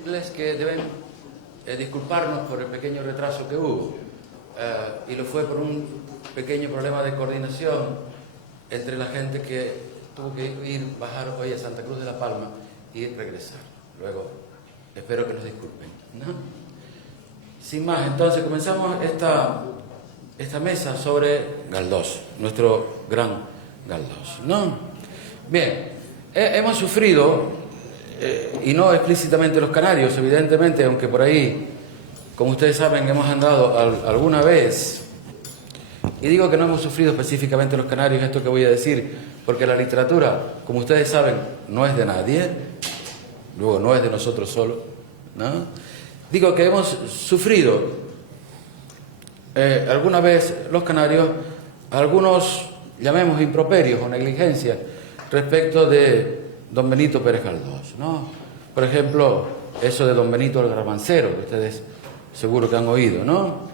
decirles que deben disculparnos por el pequeño retraso que hubo. Y lo fue por un pequeño problema de coordinación entre la gente que tuvo que bajar hoy a Santa Cruz de la Palma y regresar. Luego, espero que nos disculpen, ¿no? Sin más, entonces comenzamos esta mesa sobre Galdós, nuestro gran Galdós, ¿no? Bien, hemos sufrido, y no explícitamente los canarios, evidentemente, aunque por ahí, como ustedes saben, hemos andado alguna vez, y digo que no hemos sufrido específicamente los canarios, esto que voy a decir, porque la literatura, como ustedes saben, no es de nadie, luego no es de nosotros solos, ¿no? Digo que hemos sufrido alguna vez los canarios algunos, llamemos improperios o negligencias respecto de don Benito Pérez Galdós, ¿no? Por ejemplo, eso de don Benito el Garbancero, que ustedes seguro que han oído, ¿no?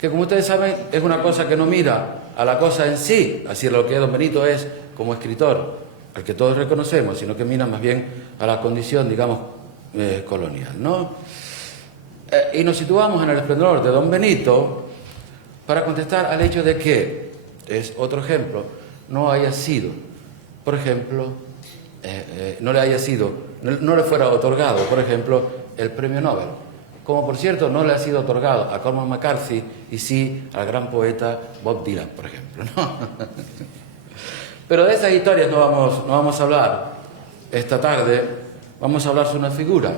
Que como ustedes saben es una cosa que no mira a la cosa en sí, así lo que don Benito es como escritor, al que todos reconocemos, sino que mira más bien a la condición, digamos, colonial, ¿no? Y nos situamos en el esplendor de don Benito para contestar al hecho de que, es otro ejemplo, no haya sido, por ejemplo, no le fuera otorgado, por ejemplo, el premio Nobel, como por cierto no le ha sido otorgado a Cormac McCarthy y sí al gran poeta Bob Dylan, por ejemplo, ¿no? Pero de esas historias no vamos a hablar esta tarde, vamos a hablar sobre una figura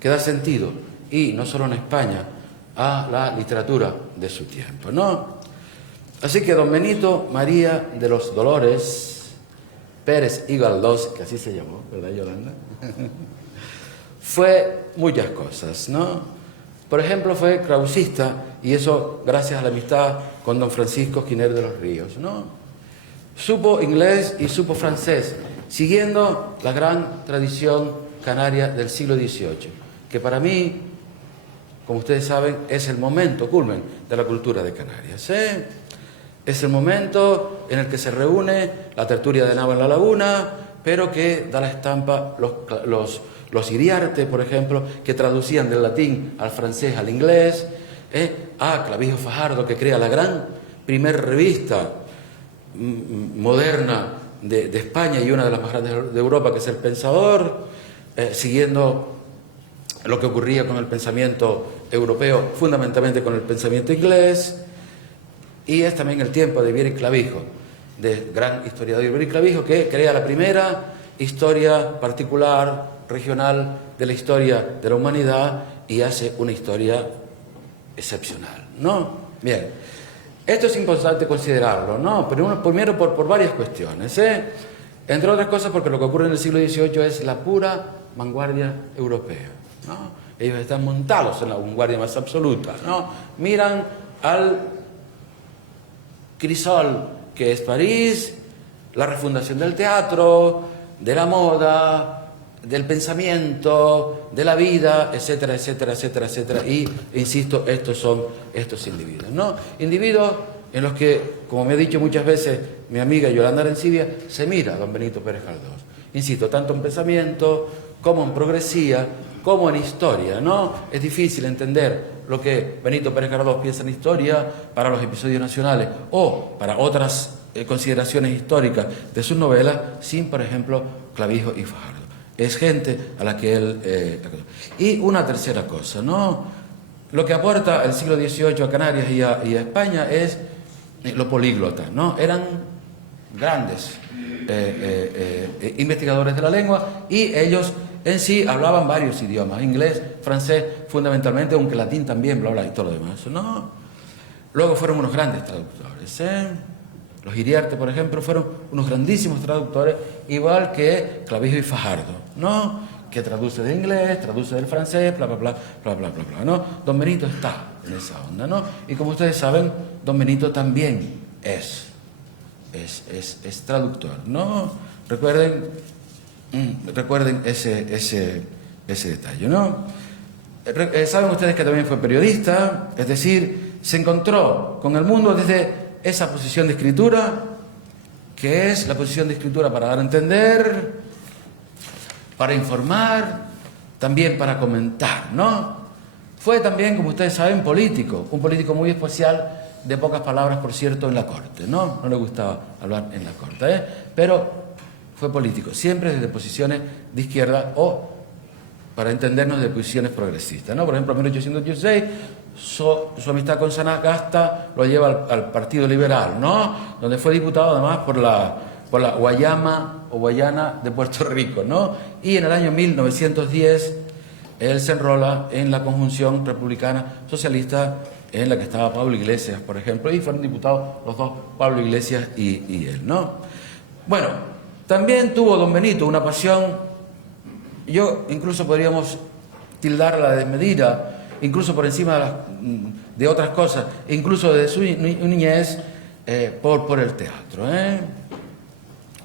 que da sentido, y no solo en España, a la literatura de su tiempo, ¿no? Así que don Benito María de los Dolores Pérez y Galdós, que así se llamó, ¿verdad, Yolanda? Fue muchas cosas, ¿no? Por ejemplo, fue krausista, y eso gracias a la amistad con don Francisco Giner de los Ríos, ¿no? Supo inglés y supo francés, siguiendo la gran tradición canaria del siglo XVIII, que para mí, como ustedes saben, es el momento culmen de la cultura de Canarias, ¿eh? Es el momento en el que se reúne la tertulia de Nava en la Laguna, pero que da la estampa los Iriarte, por ejemplo, que traducían del latín al francés, al inglés, a Clavijo Fajardo, que crea la gran primer revista moderna de España y una de las más grandes de Europa, que es El Pensador, siguiendo lo que ocurría con el pensamiento europeo, fundamentalmente con el pensamiento inglés. Y es también el tiempo de Vieri Clavijo, del gran historiador Vieri Clavijo, que crea la primera historia particular, regional, de la historia de la humanidad, y hace una historia excepcional, ¿no? Bien, esto es importante considerarlo, ¿no? Primero por varias cuestiones, entre otras cosas porque lo que ocurre en el siglo XVIII es la pura vanguardia europea, ¿no? Ellos están montados en la vanguardia más absoluta, ¿no? Miran al crisol que es París, la refundación del teatro, de la moda, del pensamiento, de la vida, etcétera, etcétera, etcétera, etcétera. Y, insisto, estos son estos individuos, ¿no? Individuos en los que, como me ha dicho muchas veces mi amiga Yolanda Arencibia, se mira a don Benito Pérez Galdós. Insisto, tanto en pensamiento como en progresía, como en historia, ¿no? Es difícil entender lo que Benito Pérez Galdós piensa en historia para los episodios nacionales o para otras consideraciones históricas de sus novelas sin, por ejemplo, Clavijo y Fajardo. Es gente a la que él... Y una tercera cosa, ¿no? Lo que aporta el siglo XVIII a Canarias y a España es lo políglota, ¿no? Eran grandes investigadores de la lengua, y ellos en sí hablaban varios idiomas, inglés, francés fundamentalmente, aunque latín también, bla, bla, y todo lo demás, ¿no? Luego fueron unos grandes traductores, Los Iriarte, por ejemplo, fueron unos grandísimos traductores, igual que Clavijo y Fajardo, ¿no? Que traduce de inglés, traduce del francés, bla, bla, bla, bla, bla, bla, bla, ¿no? Don Benito está en esa onda, ¿no? Y como ustedes saben, don Benito también es traductor, ¿no? Recuerden ese detalle, ¿no? Saben ustedes que también fue periodista, es decir, se encontró con el mundo desde esa posición de escritura, que es la posición de escritura para dar a entender, para informar, también para comentar, ¿no? Fue también, como ustedes saben, político, un político muy especial, de pocas palabras, por cierto, en la corte, ¿no? No le gustaba hablar en la corte, pero fue político, siempre desde posiciones de izquierda o, para entendernos, de posiciones progresistas, ¿no? Por ejemplo, en 1816, su amistad con Sagasta lo lleva al Partido Liberal, ¿no? Donde fue diputado además por la Guayama o Guayana de Puerto Rico, ¿no? Y en el año 1910 él se enrola en la conjunción republicana socialista en la que estaba Pablo Iglesias, por ejemplo, y fueron diputados los dos, Pablo Iglesias y él, ¿no? Bueno, también tuvo don Benito una pasión, yo incluso podríamos tildarla de desmedida, incluso por encima de otras cosas, incluso de su niñez, por el teatro,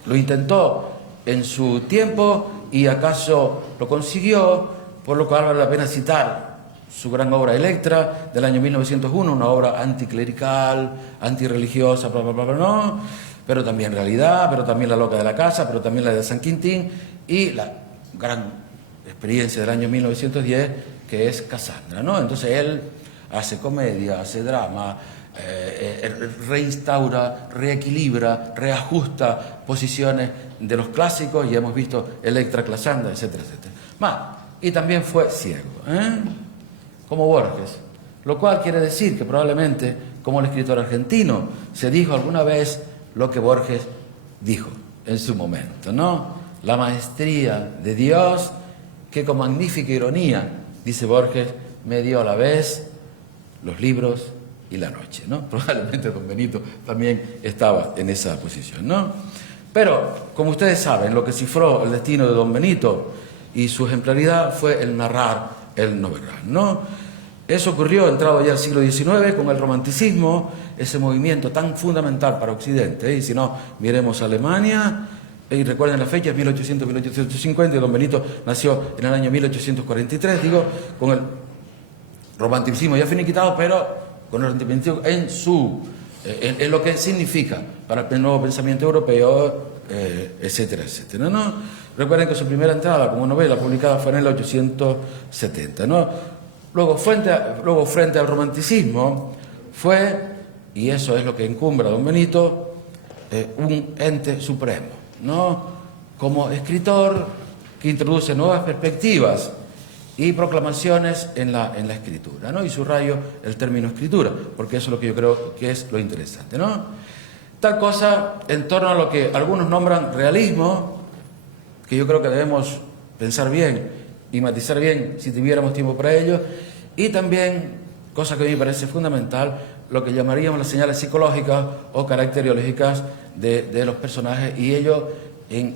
Lo intentó en su tiempo y acaso lo consiguió, por lo cual vale la pena citar su gran obra Electra, del año 1901, una obra anticlerical, antirreligiosa, bla, bla, bla, bla, no, pero también realidad, pero también La loca de la casa, pero también la de San Quintín, y la gran experiencia del año 1910, que es Casandra, ¿no? Entonces él hace comedia, hace drama, reinstaura, reequilibra, reajusta posiciones de los clásicos, y hemos visto Electra, Casandra, etcétera, etcétera. Y también fue ciego, como Borges, lo cual quiere decir que probablemente, como el escritor argentino, se dijo alguna vez lo que Borges dijo en su momento, ¿no? La maestría de Dios, que con magnífica ironía, dice Borges, me dio a la vez los libros y la noche, ¿no? Probablemente don Benito también estaba en esa posición, ¿no? Pero, como ustedes saben, lo que cifró el destino de don Benito y su ejemplaridad fue el narrar, el novelar, ¿no? Eso ocurrió entrado ya al siglo XIX con el romanticismo, ese movimiento tan fundamental para Occidente, y si no, miremos a Alemania, y recuerden la fecha, 1800-1850, y don Benito nació en el año 1843, digo, con el romanticismo ya finiquitado, pero con el romanticismo en lo que significa para el nuevo pensamiento europeo, etcétera, etcétera, ¿no? Recuerden que su primera entrada como novela publicada fue en el 1870, ¿no? Luego, frente al romanticismo, fue, y eso es lo que encumbra a don Benito, un ente supremo, ¿no? Como escritor que introduce nuevas perspectivas y proclamaciones en la escritura, ¿no? Y subrayo el término escritura, porque eso es lo que yo creo que es lo interesante, ¿no? Tal cosa en torno a lo que algunos nombran realismo, que yo creo que debemos pensar bien y matizar bien si tuviéramos tiempo para ello, y también, cosa que a mí me parece fundamental, lo que llamaríamos las señales psicológicas o caracteriológicas de los personajes, y ello en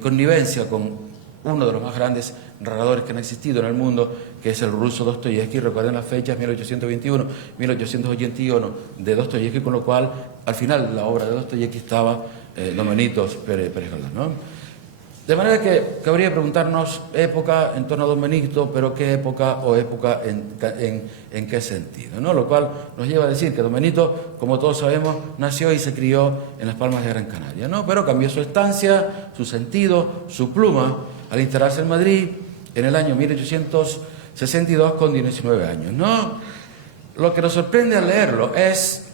connivencia con uno de los más grandes narradores que han existido en el mundo, que es el ruso Dostoyevsky. Recuerden las fechas, 1821, 1881 de Dostoyevsky, con lo cual al final de la obra de Dostoyevsky estaba don Benito Pérez Galdós, ¿no? De manera que cabría preguntarnos época en torno a don Benito, pero qué época o época en qué sentido, ¿no? Lo cual nos lleva a decir que don Benito, como todos sabemos, nació y se crió en las Palmas de Gran Canaria, ¿no? Pero cambió su estancia, su sentido, su pluma, al instalarse en Madrid en el año 1862 con 19 años, ¿no? Lo que nos sorprende al leerlo es,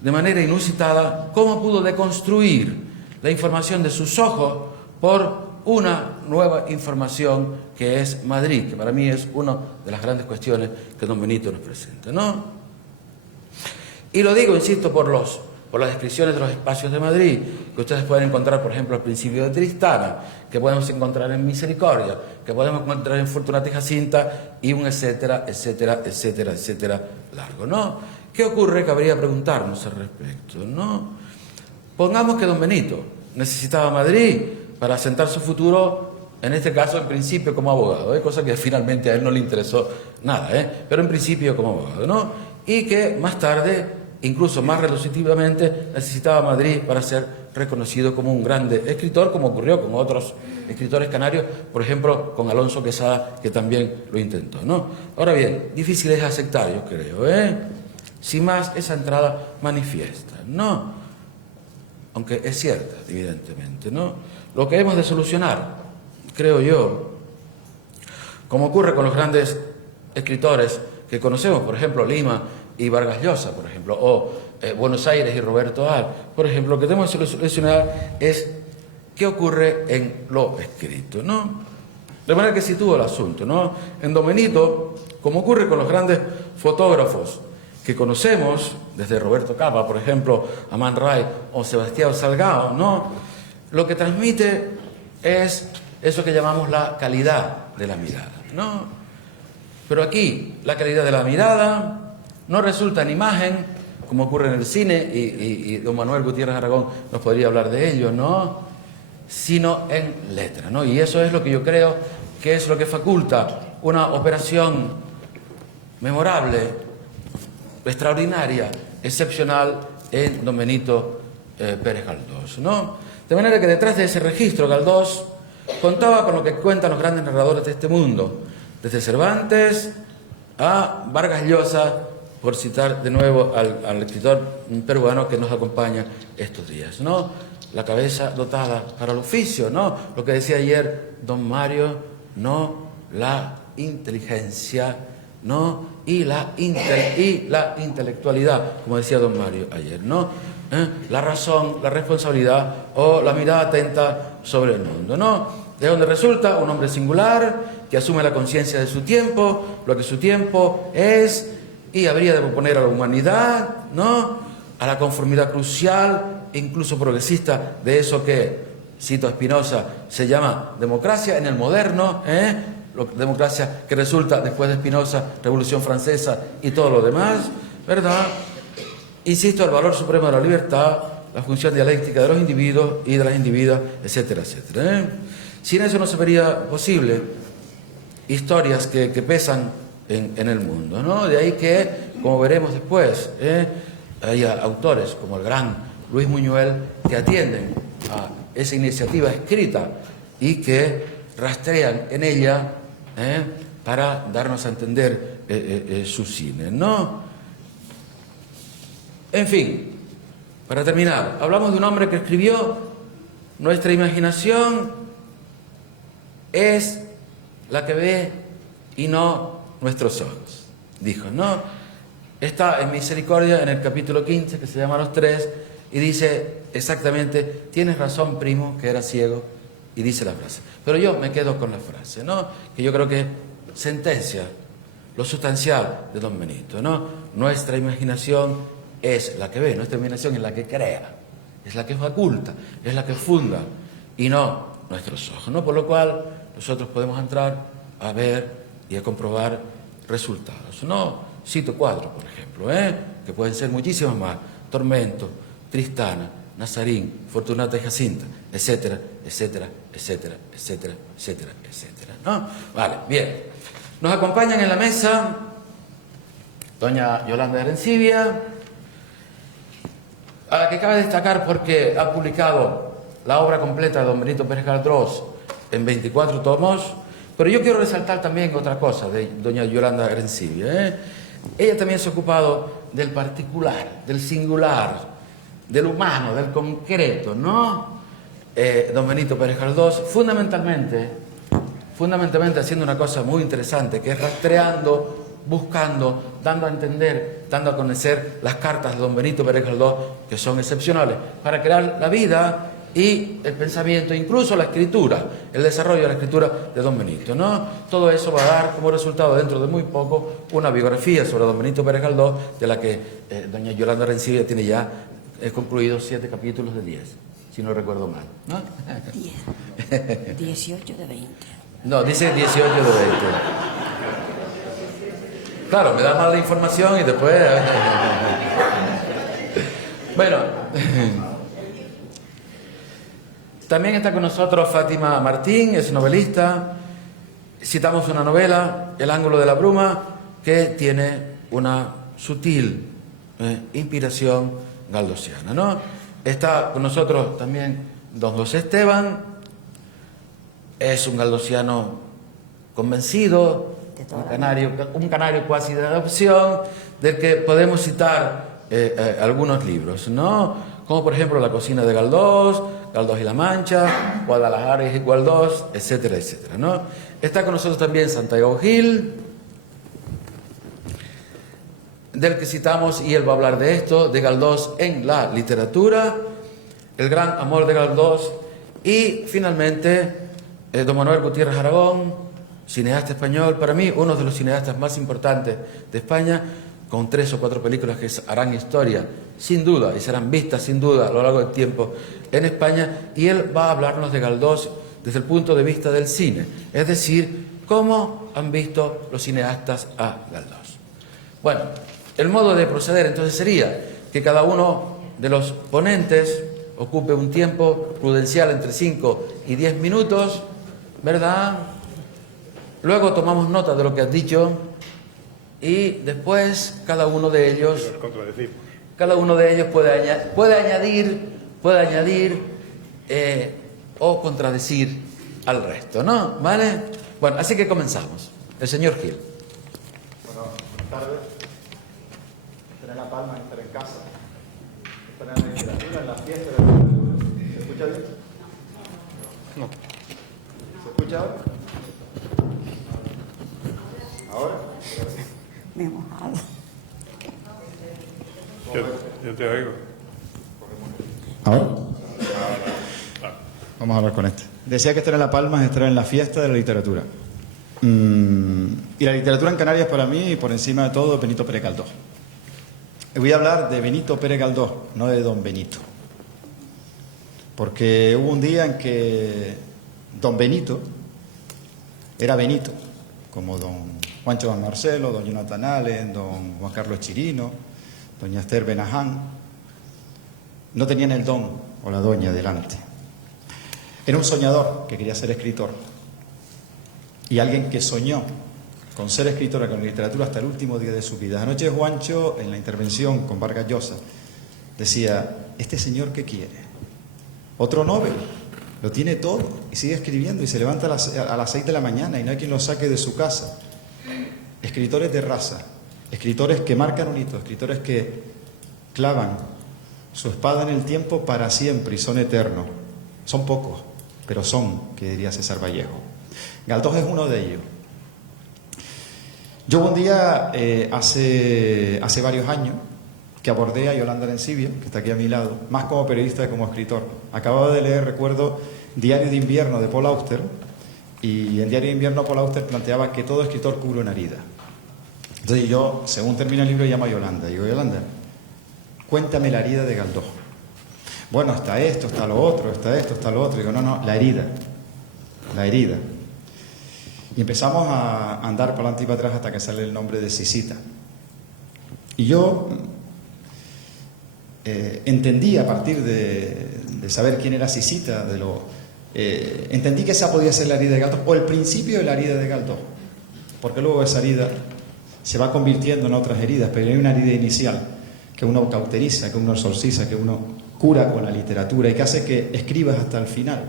de manera inusitada, cómo pudo deconstruir la información de sus ojos por una nueva información que es Madrid, que para mí es una de las grandes cuestiones que don Benito nos presenta, ¿no? Y lo digo, insisto, por las descripciones de los espacios de Madrid, que ustedes pueden encontrar, por ejemplo, al principio de Tristana, que podemos encontrar en Misericordia, que podemos encontrar en Fortunata y Jacinta, y un etcétera, etcétera, etcétera, etcétera largo, ¿no? ¿Qué ocurre? Cabría preguntarnos al respecto, ¿no? Pongamos que don Benito necesitaba Madrid para asentar su futuro, en este caso en principio como abogado, cosa que finalmente a él no le interesó nada, pero en principio como abogado, ¿no? Y que más tarde, incluso más reducitivamente, necesitaba Madrid para ser reconocido como un grande escritor, como ocurrió con otros escritores canarios, por ejemplo, con Alonso Quesada, que también lo intentó, ¿no? Ahora bien, difícil es aceptar, yo creo, sin más, esa entrada manifiesta, ¿no? Aunque es cierta, evidentemente, ¿no? Lo que hemos de solucionar creo yo, como ocurre con los grandes escritores que conocemos, por ejemplo, Lima y Vargas Llosa, por ejemplo, o Buenos Aires y Roberto Al, por ejemplo, lo que tenemos que solucionar es qué ocurre en lo escrito, ¿no? De manera que sitúo el asunto, ¿no? En Don Benito, como ocurre con los grandes fotógrafos que conocemos, desde Roberto Capa, por ejemplo, a Man Ray o Sebastián Salgado, ¿no? Lo que transmite es eso que llamamos la calidad de la mirada, ¿no? Pero aquí, la calidad de la mirada no resulta en imagen, como ocurre en el cine, y don Manuel Gutiérrez Aragón nos podría hablar de ello, ¿no? Sino en letra, ¿no? Y eso es lo que yo creo que es lo que faculta una operación memorable, extraordinaria, excepcional en don Benito Pérez Galdós, ¿no? De manera que detrás de ese registro Galdós contaba con lo que cuentan los grandes narradores de este mundo, desde Cervantes a Vargas Llosa, por citar de nuevo al escritor peruano que nos acompaña estos días, ¿no? La cabeza dotada para el oficio, ¿no? Lo que decía ayer don Mario, no la inteligencia, ¿no? Y la intelectualidad, como decía don Mario ayer, ¿no? La razón, la responsabilidad o la mirada atenta sobre el mundo, ¿no? De donde resulta un hombre singular que asume la conciencia de su tiempo, lo que su tiempo es, y habría de proponer a la humanidad, ¿no? A la conformidad crucial, incluso progresista, de eso que, cito a Spinoza, se llama democracia en el moderno, democracia que resulta después de Spinoza, Revolución Francesa y todo lo demás, ¿verdad? Insisto, el valor supremo de la libertad, la función dialéctica de los individuos y de las individuas, etcétera, etcétera. Sin eso no se vería posible historias que pesan en el mundo, ¿no? De ahí que, como veremos después, hay autores como el gran Luis Buñuel que atienden a esa iniciativa escrita y que rastrean en ella para darnos a entender su cine, ¿no? En fin, para terminar, hablamos de un hombre que escribió: nuestra imaginación es la que ve y no nuestros ojos, dijo, ¿no? Está en Misericordia, en el capítulo 15, que se llama Los Tres, y dice exactamente: tienes razón, primo, que era ciego, y dice la frase. Pero yo me quedo con la frase, ¿no? Que yo creo que sentencia lo sustancial de don Benito, ¿no? Nuestra imaginación es la que ve, nuestra imaginación es la que crea, es la que faculta, es la que funda, y no nuestros ojos, ¿no? Por lo cual nosotros podemos entrar a ver y a comprobar resultados, ¿no? Cito cuatro, por ejemplo, que pueden ser muchísimos más: Tormento, Tristana, Nazarín, Fortunata y Jacinta, etcétera, etcétera, etcétera, etcétera, etcétera, etcétera, ¿no? Vale, bien. Nos acompañan en la mesa doña Yolanda Arencibia, a la que cabe destacar porque ha publicado la obra completa de don Benito Pérez Galdós en 24 tomos, pero yo quiero resaltar también otra cosa de doña Yolanda Arencibia, Ella también se ha ocupado del particular, del singular, del humano, del concreto, ¿no? Don Benito Pérez Galdós, fundamentalmente haciendo una cosa muy interesante, que es rastreando, buscando, dando a entender, dando a conocer las cartas de don Benito Pérez Galdós, que son excepcionales, para crear la vida y el pensamiento, incluso la escritura, el desarrollo de la escritura de don Benito, ¿no? Todo eso va a dar como resultado, dentro de muy poco, una biografía sobre don Benito Pérez Galdós, de la que doña Yolanda Arencibia tiene ya concluidos 7 capítulos de 10, si no recuerdo mal, ¿no? 10. 18 de 20. No, dice 18 de 20. Claro, me da mal la información y después... Bueno, también está con nosotros Fátima Martín, es novelista. Citamos una novela, El ángulo de la bruma, que tiene una sutil inspiración galdosiana, ¿no? Está con nosotros también don José Esteban, es un galdosiano convencido, un canario cuasi de adopción, del que podemos citar algunos libros, ¿no? Como por ejemplo La cocina de Galdós, Galdós y La Mancha, Guadalajara es igual 2, etcétera, etcétera, ¿no? Está con nosotros también Santiago Gil, del que citamos, y él va a hablar de esto, de Galdós en la literatura, el gran amor de Galdós, y finalmente don Manuel Gutiérrez Aragón, cineasta español, para mí uno de los cineastas más importantes de España, con 3 o 4 películas que harán historia, sin duda, y serán vistas sin duda a lo largo del tiempo en España, y él va a hablarnos de Galdós desde el punto de vista del cine, es decir, cómo han visto los cineastas a Galdós. Bueno, el modo de proceder entonces sería que cada uno de los ponentes ocupe un tiempo prudencial entre 5 y 10 minutos, ¿verdad? Luego tomamos nota de lo que has dicho y después cada uno de ellos puede añadir o contradecir al resto, ¿no? ¿Vale? Bueno, así que comenzamos. El señor Gil. Bueno, buenas tardes. Estar en La Palma, estar en casa, estar en la literatura, en la fiesta de la literatura. ¿Se escucha bien? No. ¿Se escucha ahora? ¿Ahora? Me he mojado. Yo te oigo. ¿Ahora? Vamos a hablar con este. Decía que estar en La Palma es estar en la fiesta de la literatura. Y la literatura en Canarias para mí, por encima de todo, es Benito Pérez Galdós. Voy a hablar de Benito Pérez Galdós, no de don Benito. Porque hubo un día en que don Benito era Benito, como don Juancho Don Marcelo, don Jonathan Allen, don Juan Carlos Chirino, doña Esther Benaján. No tenían el don o la doña delante. Era un soñador que quería ser escritor. Y alguien que soñó con ser escritora, con literatura hasta el último día de su vida. Anoche Juancho, en la intervención con Vargas Llosa, decía, ¿este señor qué quiere? ¿Otro Nobel? Lo tiene todo y sigue escribiendo y se levanta a las 6 de la mañana y no hay quien lo saque de su casa. Escritores de raza, escritores que marcan un hito, escritores que clavan su espada en el tiempo para siempre y son eternos. Son pocos, pero son, que diría César Vallejo. Galdós es uno de ellos. Yo un día, hace varios años, que abordé a Yolanda Arencibia, que está aquí a mi lado, más como periodista que como escritor. Acababa de leer, recuerdo, Diario de Invierno de Paul Auster, y en Diario de Invierno Paul Auster planteaba que todo escritor cubre una herida. Entonces yo, según termina el libro, llamo a Yolanda. Y digo, Yolanda, cuéntame la herida de Galdós. Bueno, está esto, está lo otro, está esto, está lo otro. Digo, no, la herida. La herida. Y empezamos a andar para adelante y para atrás hasta que sale el nombre de Sisita. Y yo entendí, a partir de saber quién era Sisita, entendí que esa podía ser la herida de Galdós, o el principio de la herida de Galdós. Porque luego esa herida se va convirtiendo en otras heridas, pero hay una herida inicial que uno cauteriza, que uno exorciza, que uno cura con la literatura y que hace que escribas hasta el final.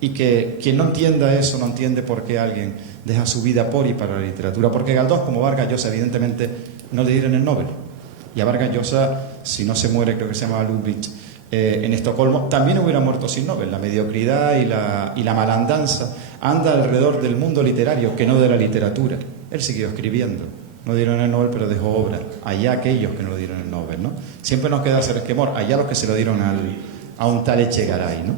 Y que quien no entienda eso no entiende por qué alguien deja su vida por y para la literatura. Porque Galdós, como Vargas Llosa, evidentemente no le dieron el Nobel. Y a Vargas Llosa, si no se muere, creo que se llamaba Ludwig, en Estocolmo, también hubiera muerto sin Nobel. La mediocridad y la malandanza anda alrededor del mundo literario, que no de la literatura. Él siguió escribiendo. No dieron el Nobel, pero dejó obra. Allá aquellos que no lo dieron el Nobel, ¿no? Siempre nos queda hacer esquemor. Allá los que se lo dieron a un tal Echegaray, ¿no?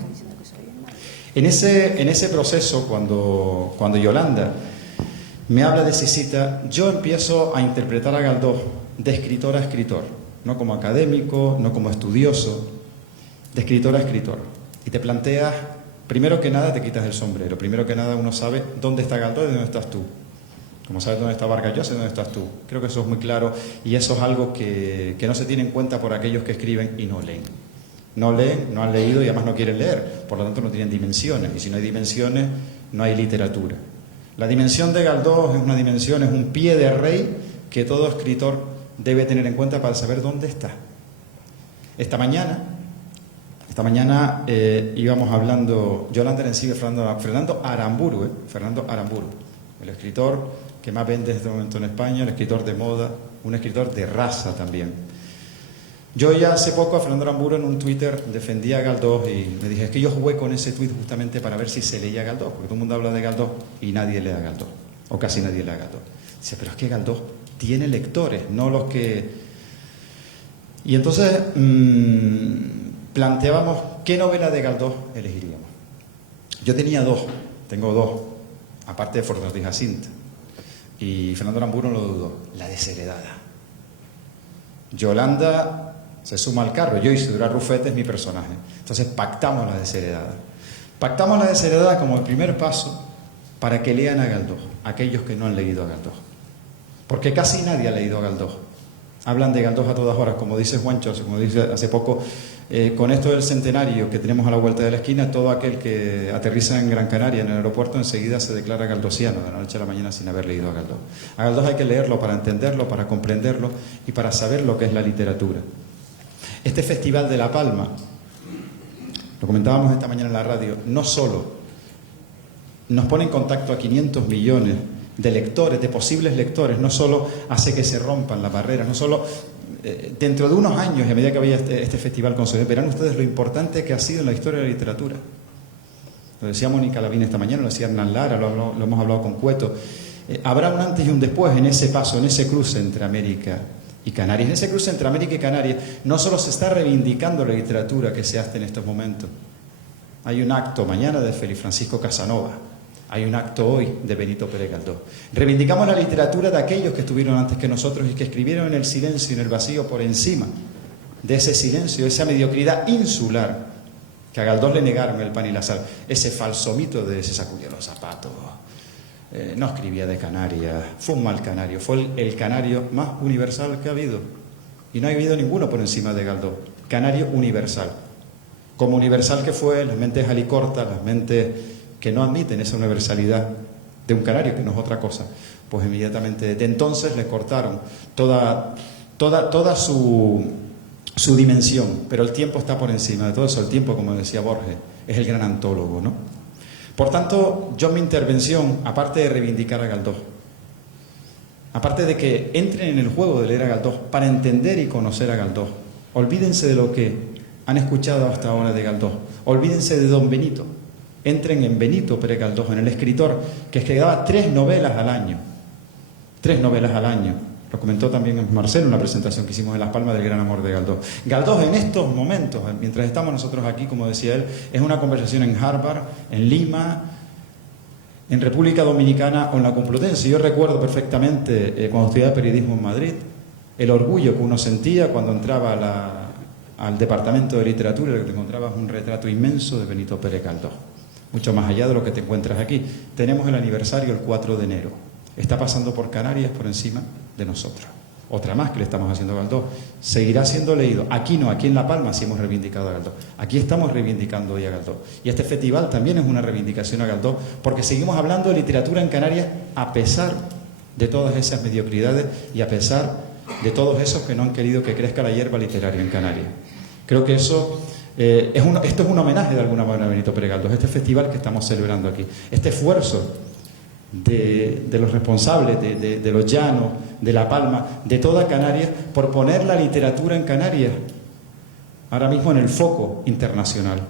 En ese proceso, cuando Yolanda me habla de Sisita, yo empiezo a interpretar a Galdós de escritor a escritor, no como académico, no como estudioso, de escritor a escritor. Y te planteas, primero que nada te quitas el sombrero, primero que nada uno sabe dónde está Galdós y dónde estás tú. Como sabes dónde está Vargas Llosa y dónde estás tú. Creo que eso es muy claro y eso es algo que no se tiene en cuenta por aquellos que escriben y no leen. No leen, no han leído y además no quieren leer, por lo tanto no tienen dimensiones, y si no hay dimensiones, no hay literatura. La dimensión de Galdós es una dimensión, es un pie de rey que todo escritor debe tener en cuenta para saber dónde está. Esta mañana íbamos hablando, Yolanda Arencibia, Fernando Aramburu, el escritor que más vende en este momento en España, el escritor de moda, un escritor de raza también. Yo ya hace poco a Fernando Aramburu en un Twitter defendía a Galdós y me dije, es que yo jugué con ese tweet justamente para ver si se leía Galdós, porque todo el mundo habla de Galdós y nadie lee a Galdós, o casi nadie lee a Galdós. Dice, pero es que Galdós tiene lectores, no los que... Y entonces planteábamos qué novela de Galdós elegiríamos. Yo tengo dos, aparte de Fortunato y Jacinta. Y Fernando Aramburu no lo dudó, la desheredada. Yolanda se suma al carro, yo Isidora Rufete es mi personaje. Entonces pactamos la desheredada. Pactamos la desheredada como el primer paso para que lean a Galdós, aquellos que no han leído a Galdós. Porque casi nadie ha leído a Galdós. Hablan de Galdós a todas horas, como dice Juancho, como dice hace poco, con esto del centenario que tenemos a la vuelta de la esquina, todo aquel que aterriza en Gran Canaria, en el aeropuerto, enseguida se declara galdosiano de la noche a la mañana sin haber leído a Galdós. A Galdós hay que leerlo para entenderlo, para comprenderlo y para saber lo que es la literatura. Este Festival de La Palma, lo comentábamos esta mañana en la radio, no solo nos pone en contacto a 500 millones de lectores, de posibles lectores, no solo hace que se rompan las barreras, no solo dentro de unos años, y a medida que vaya este festival consolidado, verán ustedes lo importante que ha sido en la historia de la literatura. Lo decía Mónica Lavín esta mañana, lo decía Hernán Lara, lo hemos hablado con Cueto. Habrá un antes y un después en ese paso, en ese cruce entre América y Canarias. En ese cruce entre América y Canarias no solo se está reivindicando la literatura que se hace en estos momentos. Hay un acto mañana de Félix Francisco Casanova. Hay un acto hoy de Benito Pérez Galdós. Reivindicamos la literatura de aquellos que estuvieron antes que nosotros y que escribieron en el silencio y en el vacío por encima de ese silencio, esa mediocridad insular que a Galdós le negaron el pan y la sal. Ese falso mito de se sacudía los zapatos, no escribía de Canarias, fue un mal canario, fue el canario más universal que ha habido. Y no ha habido ninguno por encima de Galdós. Canario universal. Como universal que fue, las mentes alicortas, las mentes que no admiten esa universalidad de un canario, que no es otra cosa, pues inmediatamente desde entonces le cortaron toda su dimensión, pero el tiempo está por encima de todo eso. El tiempo, como decía Borges, es el gran antólogo, ¿no? Por tanto, yo en mi intervención, aparte de reivindicar a Galdós, aparte de que entren en el juego de leer a Galdós para entender y conocer a Galdós, olvídense de lo que han escuchado hasta ahora de Galdós, olvídense de Don Benito. Entren en Benito Pérez Galdós, en el escritor que escribía 3 novelas al año. 3 novelas al año. Lo comentó también Marcelo en una presentación que hicimos en Las Palmas del gran amor de Galdós. Galdós en estos momentos, mientras estamos nosotros aquí, como decía él, es una conversación en Harvard, en Lima, en República Dominicana o en la Complutense. Yo recuerdo perfectamente cuando estudiaba periodismo en Madrid, el orgullo que uno sentía cuando entraba al departamento de literatura, y lo que te encontrabas un retrato inmenso de Benito Pérez Galdós. Mucho más allá de lo que te encuentras aquí. Tenemos el aniversario el 4 de enero. Está pasando por Canarias por encima de nosotros. Otra más que le estamos haciendo a Galdós. Seguirá siendo leído. Aquí no, aquí en La Palma sí hemos reivindicado a Galdós. Aquí estamos reivindicando hoy a Galdós. Y este festival también es una reivindicación a Galdós, porque seguimos hablando de literatura en Canarias a pesar de todas esas mediocridades y a pesar de todos esos que no han querido que crezca la hierba literaria en Canarias. Creo que eso... esto es un homenaje de alguna manera a Benito Pérez Galdós, este festival que estamos celebrando aquí, este esfuerzo de los responsables de los llanos, de La Palma, de toda Canarias, por poner la literatura en Canarias ahora mismo en el foco internacional.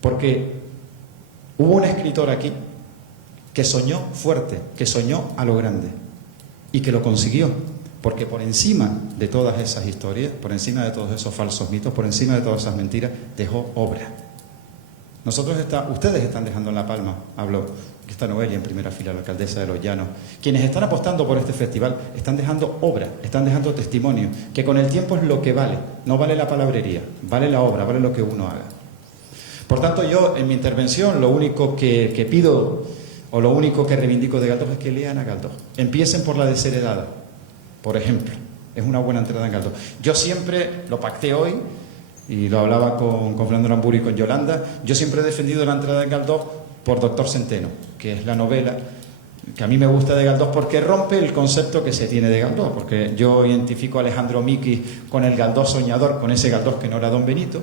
Porque hubo un escritor aquí que soñó fuerte, que soñó a lo grande y que lo consiguió. Porque por encima de todas esas historias, por encima de todos esos falsos mitos, por encima de todas esas mentiras, dejó obra. Ustedes están dejando en La Palma, habló esta Noelia en primera fila, la alcaldesa de Los Llanos. Quienes están apostando por este festival están dejando obra, están dejando testimonio, que con el tiempo es lo que vale. No vale la palabrería, vale la obra, vale lo que uno haga. Por tanto, yo en mi intervención lo único que pido o lo único que reivindico de Galdós es que lean a Galdós. Empiecen por la desheredada. Por ejemplo, es una buena entrada en Galdós. Yo siempre lo pacté hoy, y lo hablaba con Fernando Aramburu y con Yolanda, yo siempre he defendido la entrada en Galdós por Doctor Centeno, que es la novela que a mí me gusta de Galdós porque rompe el concepto que se tiene de Galdós, porque yo identifico a Alejandro Miquis con el Galdós soñador, con ese Galdós que no era Don Benito,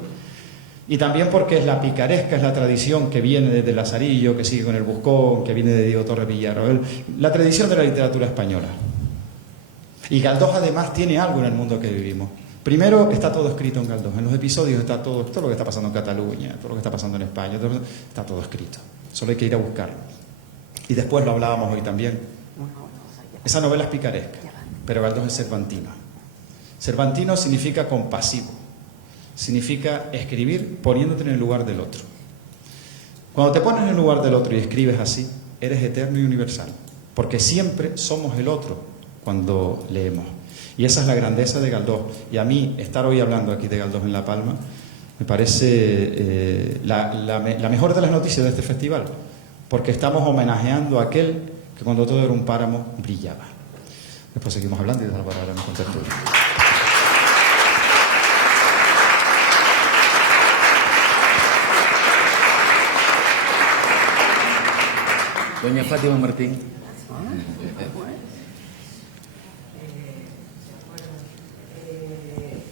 y también porque es la picaresca, es la tradición que viene desde Lazarillo, que sigue con el Buscón, que viene de Diego Torres Villarroel, la tradición de la literatura española. Y Galdós además tiene algo en el mundo que vivimos. Primero, está todo escrito en Galdós. En los episodios está todo lo que está pasando en Cataluña, todo lo que está pasando en España, está todo escrito. Solo hay que ir a buscarlo. Y después lo hablábamos hoy también. Esa novela es picaresca, pero Galdós es cervantino. Cervantino significa compasivo. Significa escribir poniéndote en el lugar del otro. Cuando te pones en el lugar del otro y escribes así, eres eterno y universal. Porque siempre somos el otro cuando leemos. Y esa es la grandeza de Galdós. Y a mí, estar hoy hablando aquí de Galdós en La Palma, me parece la mejor de las noticias de este festival. Porque estamos homenajeando a aquel que cuando todo era un páramo brillaba. Después seguimos hablando y dejo la palabra a mi contertulio. Doña Fátima Martín.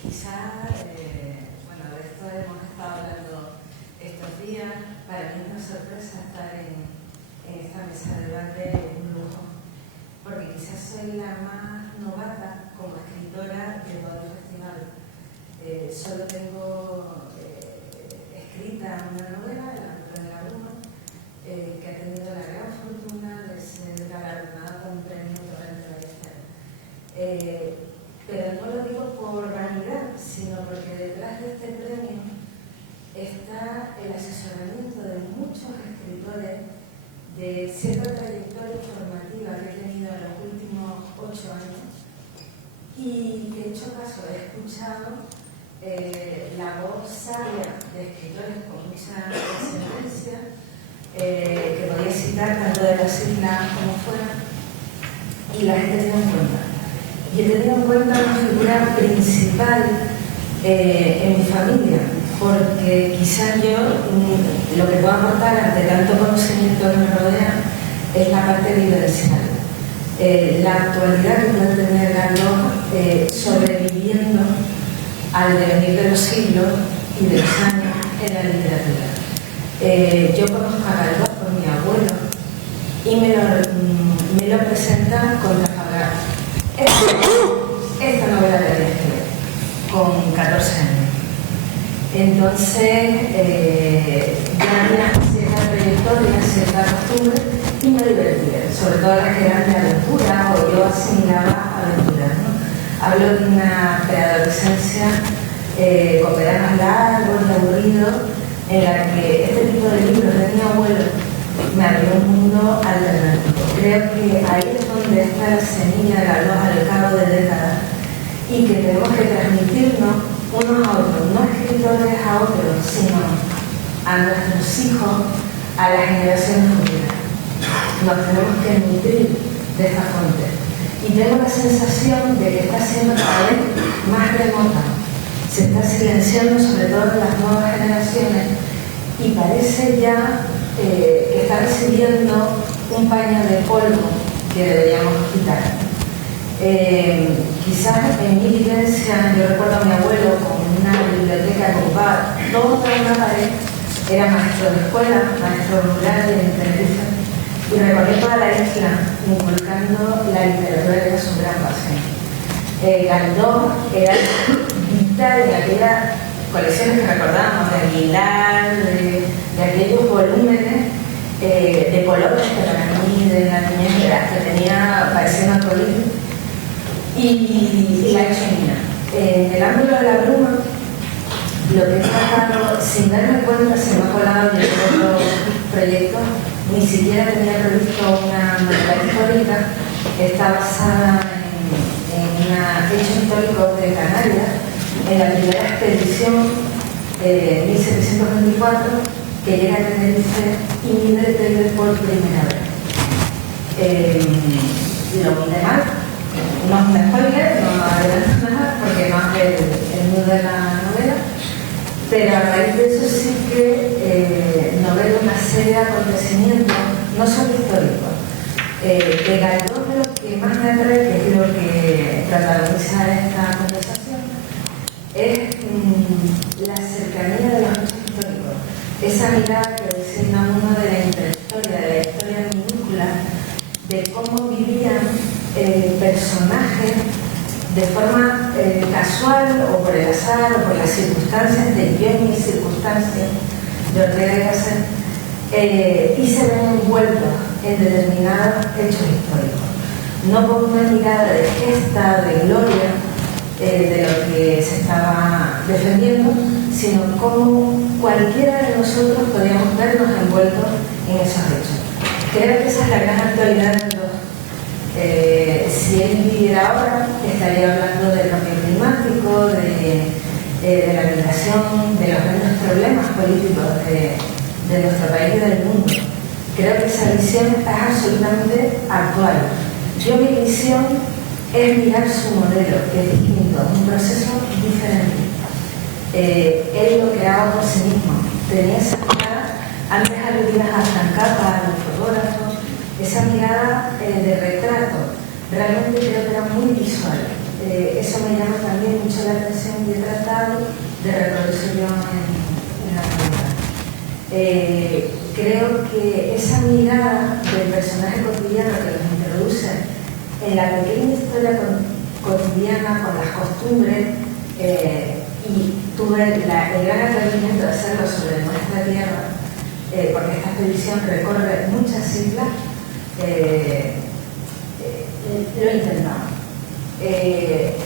Quizá, bueno, de esto hemos estado hablando estos días. Para mí es una sorpresa estar en esta mesa de debate, un lujo, porque quizás soy la más novata como escritora de todo el festival. Solo tengo escrita una novela, La Mujer de la Bruma, que ha tenido la gran fortuna de ser galardonada con un premio Torrente Ballester. Pero no lo digo por vanidad, sino porque detrás de este premio está el asesoramiento de muchos escritores de cierta trayectoria formativa que he tenido en los últimos 8 años y que he hecho caso, he escuchado la voz sabia de escritores con mucha trascendencia, que podía citar tanto de las islas como fuera, y la gente tiene en cuenta. Y he tenido en cuenta una figura principal en mi familia, porque quizás yo lo que puedo aportar ante tanto conocimiento que me rodea es la parte vivencial, la actualidad que puede tener Galdós sobreviviendo al devenir de los siglos y de los años en la literatura. Yo conozco a Galdós por mi abuelo y me lo presentan con Trafalgar. Esta novela la había escrito con 14 años. Entonces, ya había cierta trayectoria, cierta costumbre y me divertía, sobre todo las que eran de aventura o yo asimilaba aventuras, ¿no? Hablo de una preadolescencia con veranos largos y aburridos, en la que este tipo de libros de mi abuelo me abrió un mundo alternativo. Creo que ahí es donde está la semilla de Galdós al cabo de décadas y que tenemos que transmitirnos unos a otros, no escritores a otros, sino a nuestros hijos, a las generaciones futuras. Nos tenemos que nutrir de esta fuente. Y tengo la sensación de que está siendo cada vez más remota. Se está silenciando sobre todo en las nuevas generaciones y parece ya que está recibiendo un paño de polvo que deberíamos quitar. Quizás en mi vivencia, yo recuerdo a mi abuelo con una biblioteca ocupada, toda una pared, era maestro de escuela, maestro rural en Tenerife, y recorrió toda la isla inculcando la literatura, que era su gran pasión. Galdós era vital en aquellas colecciones que recordamos, de Aguilar, de aquellos volúmenes de colores que para mí de la niñez que tenía, parecía un arcoíris, y la he hecho mía. En el ángulo de la bruma, lo que he tratado, sin darme cuenta, se me ha colado en otro proyecto, ni siquiera tenía previsto una novela histórica, está basada en un hecho histórico de Canarias, en la primera expedición de 1724, que llega a Tenerife y mide Teide por primera vez. Lo mide mal, no es un spoiler, no adelanto nada, porque no es el nudo de la novela, pero a raíz de eso sí que novela una serie de acontecimientos, no solo históricos. De Galdós, lo que más me atrae, que es lo que protagoniza esta conversación, es la cercanía de los hechos históricos, esa mirada que designa uno de la intrahistoria, de la historia minúscula, de cómo vivían personajes de forma casual o por el azar o por las circunstancias de guión y circunstancias de Ortega y Gasset, y se ven envueltos en determinados hechos históricos, no con una mirada de gesta, de gloria de lo que se estaba defendiendo, sino como cualquiera de nosotros podíamos vernos envueltos en esos hechos. Creo que esa es la gran actualidad de los si él viviera ahora, estaría hablando del cambio climático, de la migración, de los grandes problemas políticos de nuestro país y del mundo. Creo que esa visión es absolutamente actual. Mi visión es mirar su modelo, que es distinto, un proceso diferente. Él lo creaba por sí mismo. Tenía esa mirada, antes aludías a Francapa, a los fotógrafos, esa mirada de retrato. Realmente creo que era muy visual. Eso me llama también mucho la atención y he tratado de reproducirlo en la novela. Creo que esa mirada del personaje cotidiano que nos introduce en la pequeña historia cotidiana, con las costumbres, y tuve el gran atrevimiento de hacerlo sobre nuestra tierra, porque esta expedición recorre muchas islas, lo intentamos.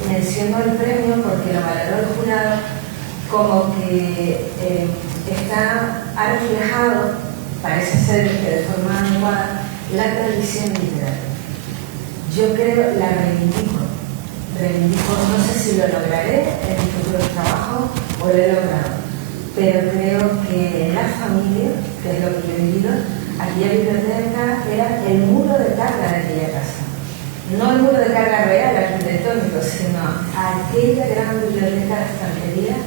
Menciono el premio porque lo valoró el jurado como que ha reflejado, parece ser que de forma adecuada, la tradición literaria. Yo creo, la reivindico, no sé si lo lograré en mi futuro trabajo o lo he logrado, pero creo que la familia, que es lo que yo he vivido, aquella biblioteca era el muro de carga de aquella casa. No el muro de carga real, arquitectónico, sino aquella gran biblioteca de estantería.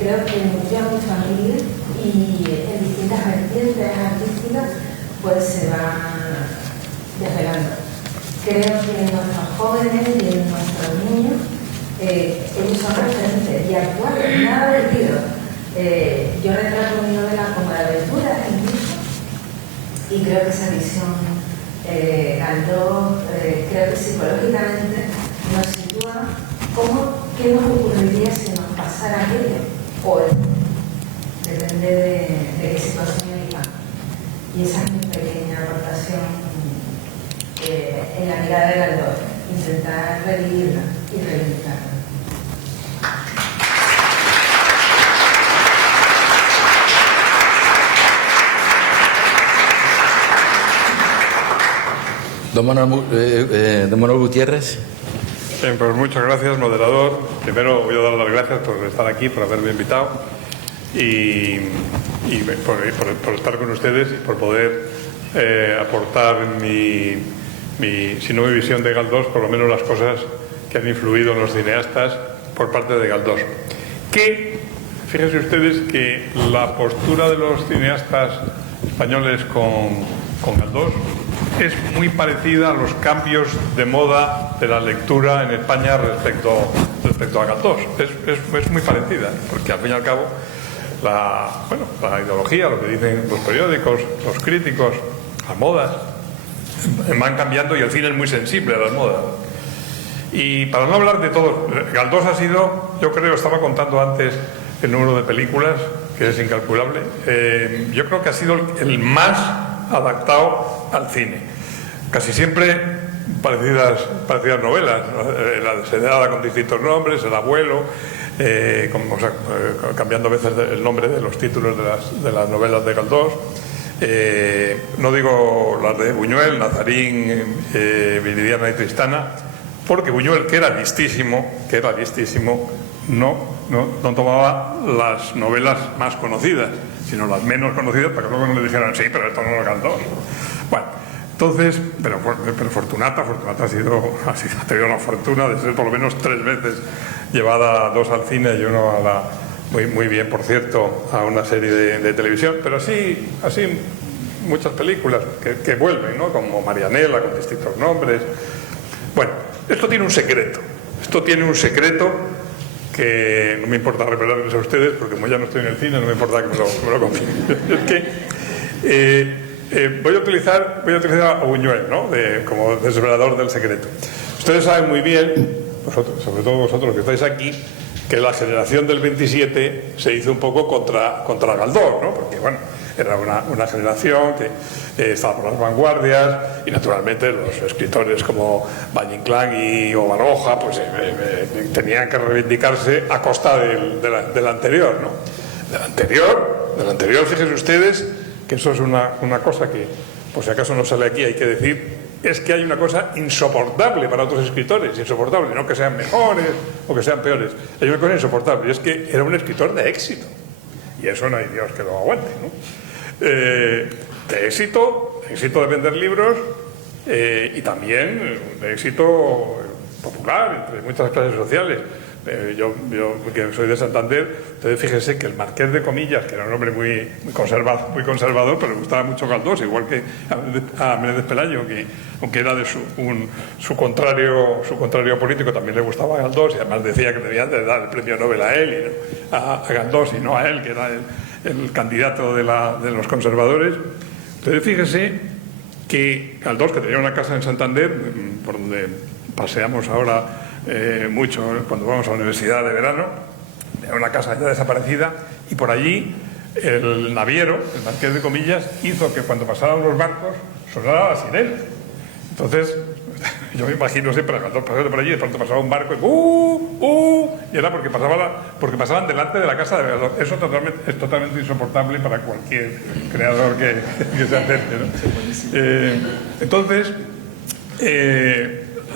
Creo que nutrió a mi familia y en distintas vertientes artísticas pues se van desvelando. Creo que en nuestros jóvenes y en nuestros niños ellos son referentes y actuales, nada perdido. Yo retrato mi novela como de aventuras incluso, y creo que esa visión Galdós, creo que psicológicamente nos sitúa como qué nos ocurriría si nos pasara aquello o esto. Depende de qué situación vivamos. Y esa es mi pequeña aportación en la mirada de Galdós, intentar revivirla y reivindicarla. Don Manuel Gutiérrez. Bien, pues muchas gracias, moderador. Primero voy a dar las gracias por estar aquí, por haberme invitado y por estar con ustedes y por poder aportar si no mi visión de Galdós, por lo menos las cosas que han influido en los cineastas por parte de Galdós. Que, fíjense ustedes que la postura de los cineastas españoles con Galdós es muy parecida a los cambios de moda de la lectura en España respecto a Galdós. Es muy parecida, porque al fin y al cabo la ideología, lo que dicen los periódicos, los críticos, las modas, van cambiando y el cine es muy sensible a las modas. Y para no hablar de todo, Galdós ha sido, yo creo, estaba contando antes el número de películas, que es incalculable, yo creo que ha sido el más adaptado al cine. Casi siempre parecidas novelas, La desheredada con distintos nombres, El abuelo, cambiando a veces el nombre de los títulos de las novelas de Galdós. No digo las de Buñuel, Nazarín, Viridiana y Tristana, porque Buñuel, que era listísimo, no tomaba las novelas más conocidas, sino las menos conocidas, para que luego no le dijeran, sí, pero esto no es Galdós. Bueno, entonces, pero Fortunata ha tenido la fortuna de ser por lo menos 3 veces llevada, 2 al cine y 1 a la, muy bien, por cierto, a una serie de televisión, pero así muchas películas que vuelven, ¿no? Como Marianela, con distintos nombres. Bueno, esto tiene un secreto. Que no me importa revelarles a ustedes, porque como ya no estoy en el cine, no me importa que me lo confíen. Es que voy a utilizar a Buñuel, ¿no? Como desvelador del secreto. Ustedes saben muy bien sobre todo vosotros que estáis aquí, que la generación del 27 se hizo un poco contra Galdós, ¿no? Porque, bueno, era una generación que estaba por las vanguardias y, naturalmente, los escritores como Valle Inclán o Baroja pues tenían que reivindicarse a costa del anterior, ¿no? Del anterior, fíjense ustedes que eso es una cosa que, por si acaso no sale aquí, hay que decir, es que hay una cosa insoportable para otros escritores, insoportable, no que sean mejores o que sean peores, hay una cosa insoportable, y es que era un escritor de éxito, y eso no hay Dios que lo aguante, ¿no? De éxito de vender libros, y también de éxito popular entre muchas clases sociales. Yo que soy de Santander, entonces fíjense que el Marqués de Comillas, que era un hombre muy conservador, pero le gustaba mucho Galdós, igual que a Menéndez Pelayo, que aunque era de su contrario político, también le gustaba Galdós, y además decía que debían de dar el premio Nobel a él, y a Galdós, y no a él, que era el candidato de los conservadores. Entonces fíjense que Galdós, que tenía una casa en Santander, por donde paseamos ahora mucho cuando vamos a la universidad de verano, era una casa ya desaparecida, y por allí el naviero, el Marqués de Comillas, hizo que cuando pasaban los barcos sonara la sirena. Entonces yo me imagino siempre a Galdós pasando por allí, de pronto pasaba un barco y era porque pasaban delante de la casa de Galdós. Eso es totalmente insoportable para cualquier creador que se acerque, ¿no? Entonces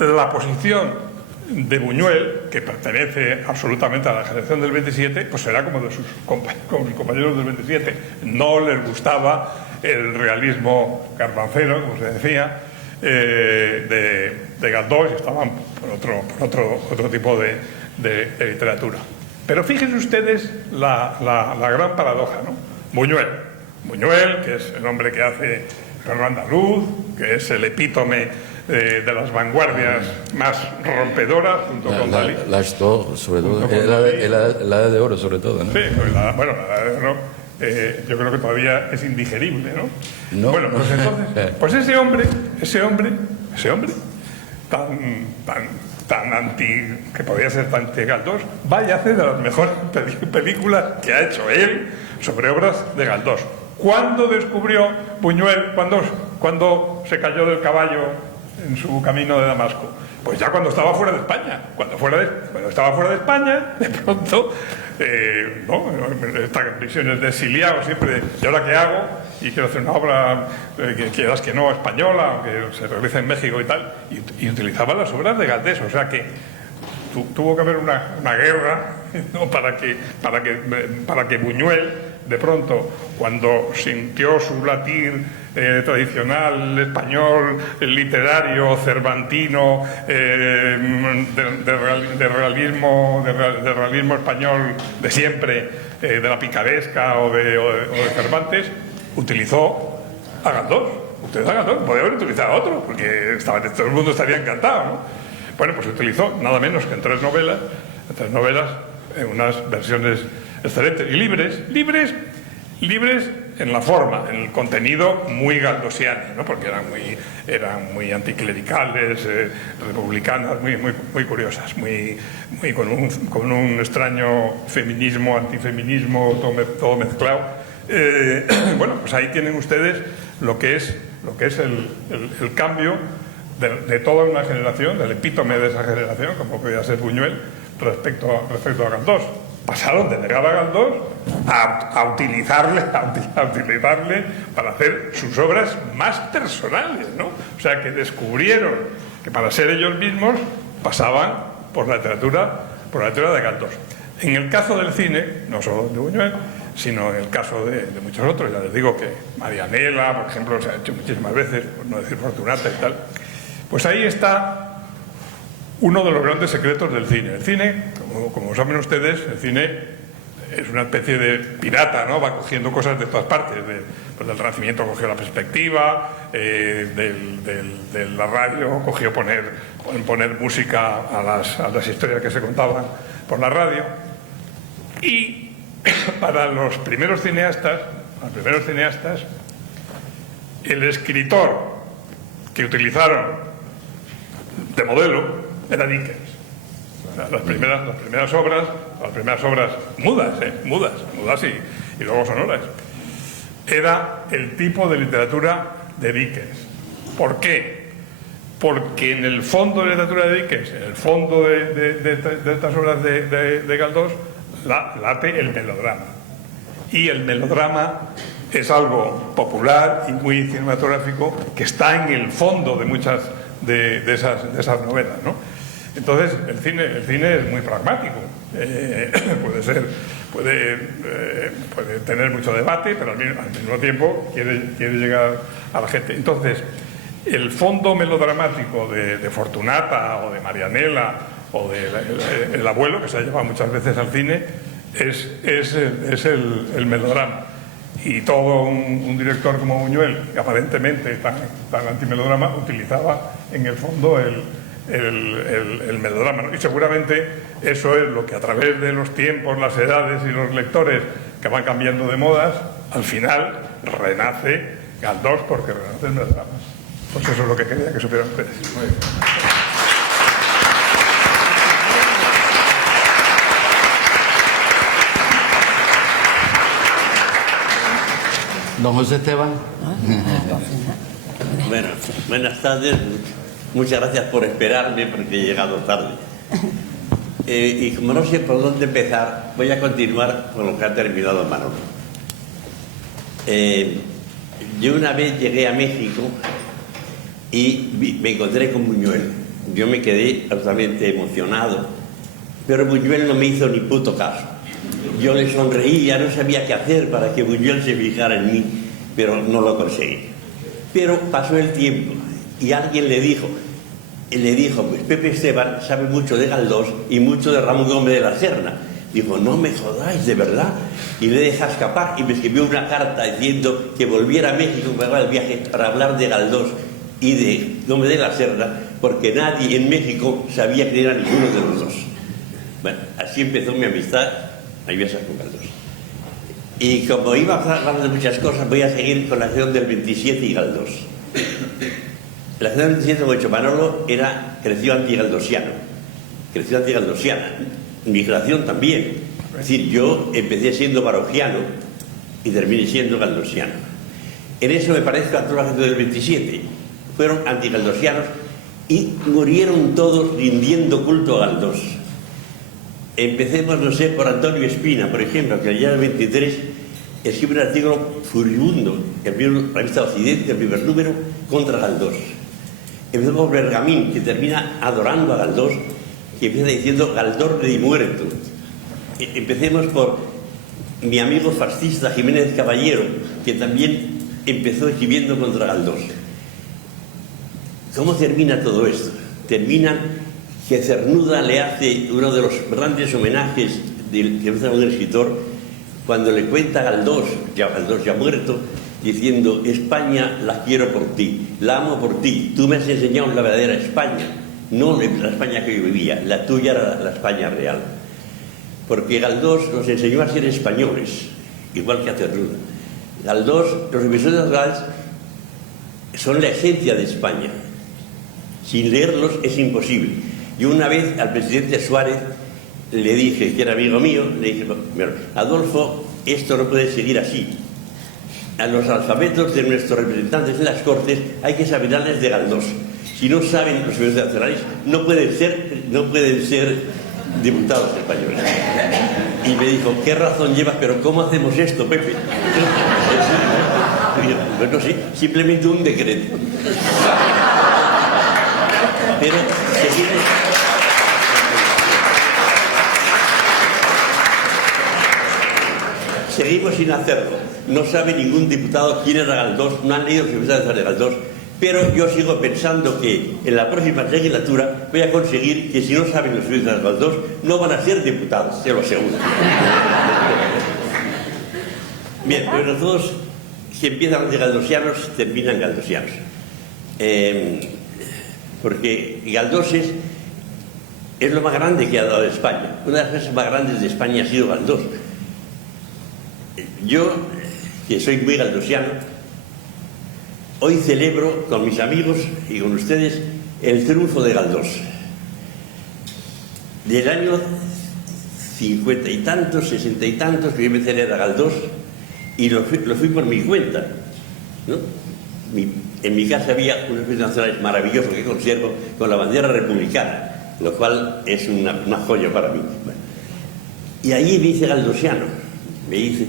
la posición de Buñuel, que pertenece absolutamente a la generación del 27, pues era como de sus compañeros del 27. No les gustaba el realismo garbancero, como se decía, de Galdós, y estaban por otro tipo de literatura. Pero fíjense ustedes la gran paradoja, ¿no? Buñuel, que es el hombre que hace Perro Andaluz, que es el epítome de las vanguardias más rompedoras, junto con Dalí. L'Âge d'Or, sobre todo, la Edad de Oro, sobre todo, ¿no? Sí, pues la Edad de Oro, yo creo que todavía es indigerible, ¿no? No, bueno, pues entonces, pues ese hombre, tan anti, que podría ser tan anti Galdós, vaya a hacer de las mejores películas que ha hecho él sobre obras de Galdós. ¿Cuándo descubrió Buñuel, cuando se cayó del caballo en su camino de Damasco? Pues ya cuando estaba fuera de España. Cuando estaba fuera de España, de pronto, está en prisiones de exiliado siempre. ¿Y ahora qué hago? Y quiero hacer una obra que quieras que no española, aunque se realiza en México y tal. Y utilizaba las obras de Galdós. O sea que tuvo que haber una guerra, ¿no? para que Buñuel, de pronto, cuando sintió su latir tradicional español, literario, cervantino, de realismo español de siempre, de la picaresca o de Cervantes, utilizó a Galdós. Podría haber utilizado a otro, porque todo el mundo estaría encantado, ¿no? Bueno, pues utilizó nada menos que en tres novelas, en unas versiones excelentes y libres en la forma, en el contenido muy galdosiano, ¿no? Porque eran muy anticlericales, republicanas, muy curiosas, con un extraño feminismo, antifeminismo, todo mezclado. Bueno, pues ahí tienen ustedes lo que es el cambio de toda una generación, del epítome de esa generación, como podía ser Buñuel, respecto a Galdós. Pasaron de negar a Galdós a utilizarle para hacer sus obras más personales, ¿no? O sea, que descubrieron que para ser ellos mismos pasaban por la literatura de Galdós. En el caso del cine, no solo de Buñuel, sino en el caso de muchos otros, ya les digo que Marianela, por ejemplo, se ha hecho muchísimas veces, por no decir Fortunata y tal, pues ahí está uno de los grandes secretos del cine. El cine, como saben ustedes, el cine es una especie de pirata, ¿no? Va cogiendo cosas de todas partes. Del Renacimiento cogió la perspectiva, de la radio cogió poner música a las historias que se contaban por la radio. Y para los primeros cineastas, el escritor que utilizaron de modelo era Dickens. las primeras obras mudas y luego sonoras, era el tipo de literatura de Dickens. ¿Por qué? Porque en el fondo de la literatura de Dickens, en el fondo de estas obras de Galdós, late el melodrama. Y el melodrama es algo popular y muy cinematográfico que está en el fondo de muchas de esas novelas, ¿no? Entonces el cine es muy pragmático. Puede tener mucho debate, pero al mismo tiempo quiere llegar a la gente. Entonces, el fondo melodramático de Fortunata o de Marianela o de El abuelo, que se ha llevado muchas veces al cine, es el melodrama. Y todo un director como Buñuel, que aparentemente tan antimelodrama, utilizaba en el fondo el melodrama, ¿no? Y seguramente eso es lo que, a través de los tiempos, las edades y los lectores que van cambiando de modas, al final renace Galdós, porque renace el melodrama. Pues eso es lo que quería que supieran ustedes. Muy bien. Don José Esteban. Bueno, buenas tardes. Muchas gracias por esperarme, porque he llegado tarde. Y como no sé por dónde empezar, voy a continuar con lo que ha terminado Manolo. Yo una vez llegué a México y me encontré con Buñuel. Yo me quedé absolutamente emocionado, pero Buñuel no me hizo ni puto caso. Yo le sonreía, no sabía qué hacer para que Buñuel se fijara en mí, pero no lo conseguí. Pero pasó el tiempo y alguien le dijo, pues Pepe Esteban sabe mucho de Galdós y mucho de Ramón Gómez de la Serna. Dijo, no me jodáis, ¿de verdad? Y le deja escapar y me escribió una carta diciendo que volviera a México para el viaje para hablar de Galdós y de Gómez de la Serna, porque nadie en México sabía quién era ninguno de los dos. Bueno, así empezó mi amistad con Galdós. Y como iba a hablar de muchas cosas, voy a seguir con la acción del 27 y Galdós. La acción del 27, como he dicho, Manolo creció antigaldosiana. Mi creación también. Es decir, yo empecé siendo paroquiano y terminé siendo galdosiano. En eso me parezco a toda la gente del 27. Fueron antigaldosianos y murieron todos rindiendo culto a Galdós. Empecemos, no sé, por Antonio Espina, por ejemplo, que allá en el 23 escribe un artículo furibundo en la revista Occidente, el primer número, contra Galdós. Empecemos por Bergamín, que termina adorando a Galdós, que empieza diciendo Galdós de muerto. Empecemos por mi amigo fascista Jiménez Caballero, que también empezó escribiendo contra Galdós. ¿Cómo termina todo esto? Termina que Cernuda le hace uno de los grandes homenajes que hace a un escritor cuando le cuenta a Galdós ya muerto, diciendo, España la quiero por ti, la amo por ti, tú me has enseñado la verdadera España, no la España que yo vivía, la tuya era la España real. Porque Galdós nos enseñó a ser españoles, igual que a Cernuda. Galdós, los episodios de Galdós son la esencia de España. Sin leerlos es imposible. Yo una vez al presidente Suárez le dije, que era amigo mío, le dije, Adolfo, esto no puede seguir así. A los alfabetos de nuestros representantes en las Cortes hay que saber darles de Galdós. Si no saben los presidentes nacionales, no pueden ser diputados españoles. Y me dijo, ¿qué razón llevas? Pero ¿cómo hacemos esto, Pepe? Bueno, sí, simplemente un decreto. Pero seguimos sin hacerlo. No sabe ningún diputado quién era Galdós, no han leído los episodios de Galdós, pero yo sigo pensando que en la próxima legislatura voy a conseguir que si no saben los episodios de Galdós, no van a ser diputados, se lo aseguro. Bien, pero todos que empiezan de galdosianos terminan galdosianos. Porque Galdós es lo más grande que ha dado España. Una de las cosas más grandes de España ha sido Galdós. Yo, que soy muy galdosiano, hoy celebro con mis amigos y con ustedes el triunfo de Galdós. del año 50 y tantos, 60 y tantos, que yo empecé a leer a Galdós y lo fui por mi cuenta, ¿no? En mi casa había unos libros nacionales maravillosos que conservo con la bandera republicana, lo cual es una joya para mí. Bueno, y allí me dice galdosiano, me dice,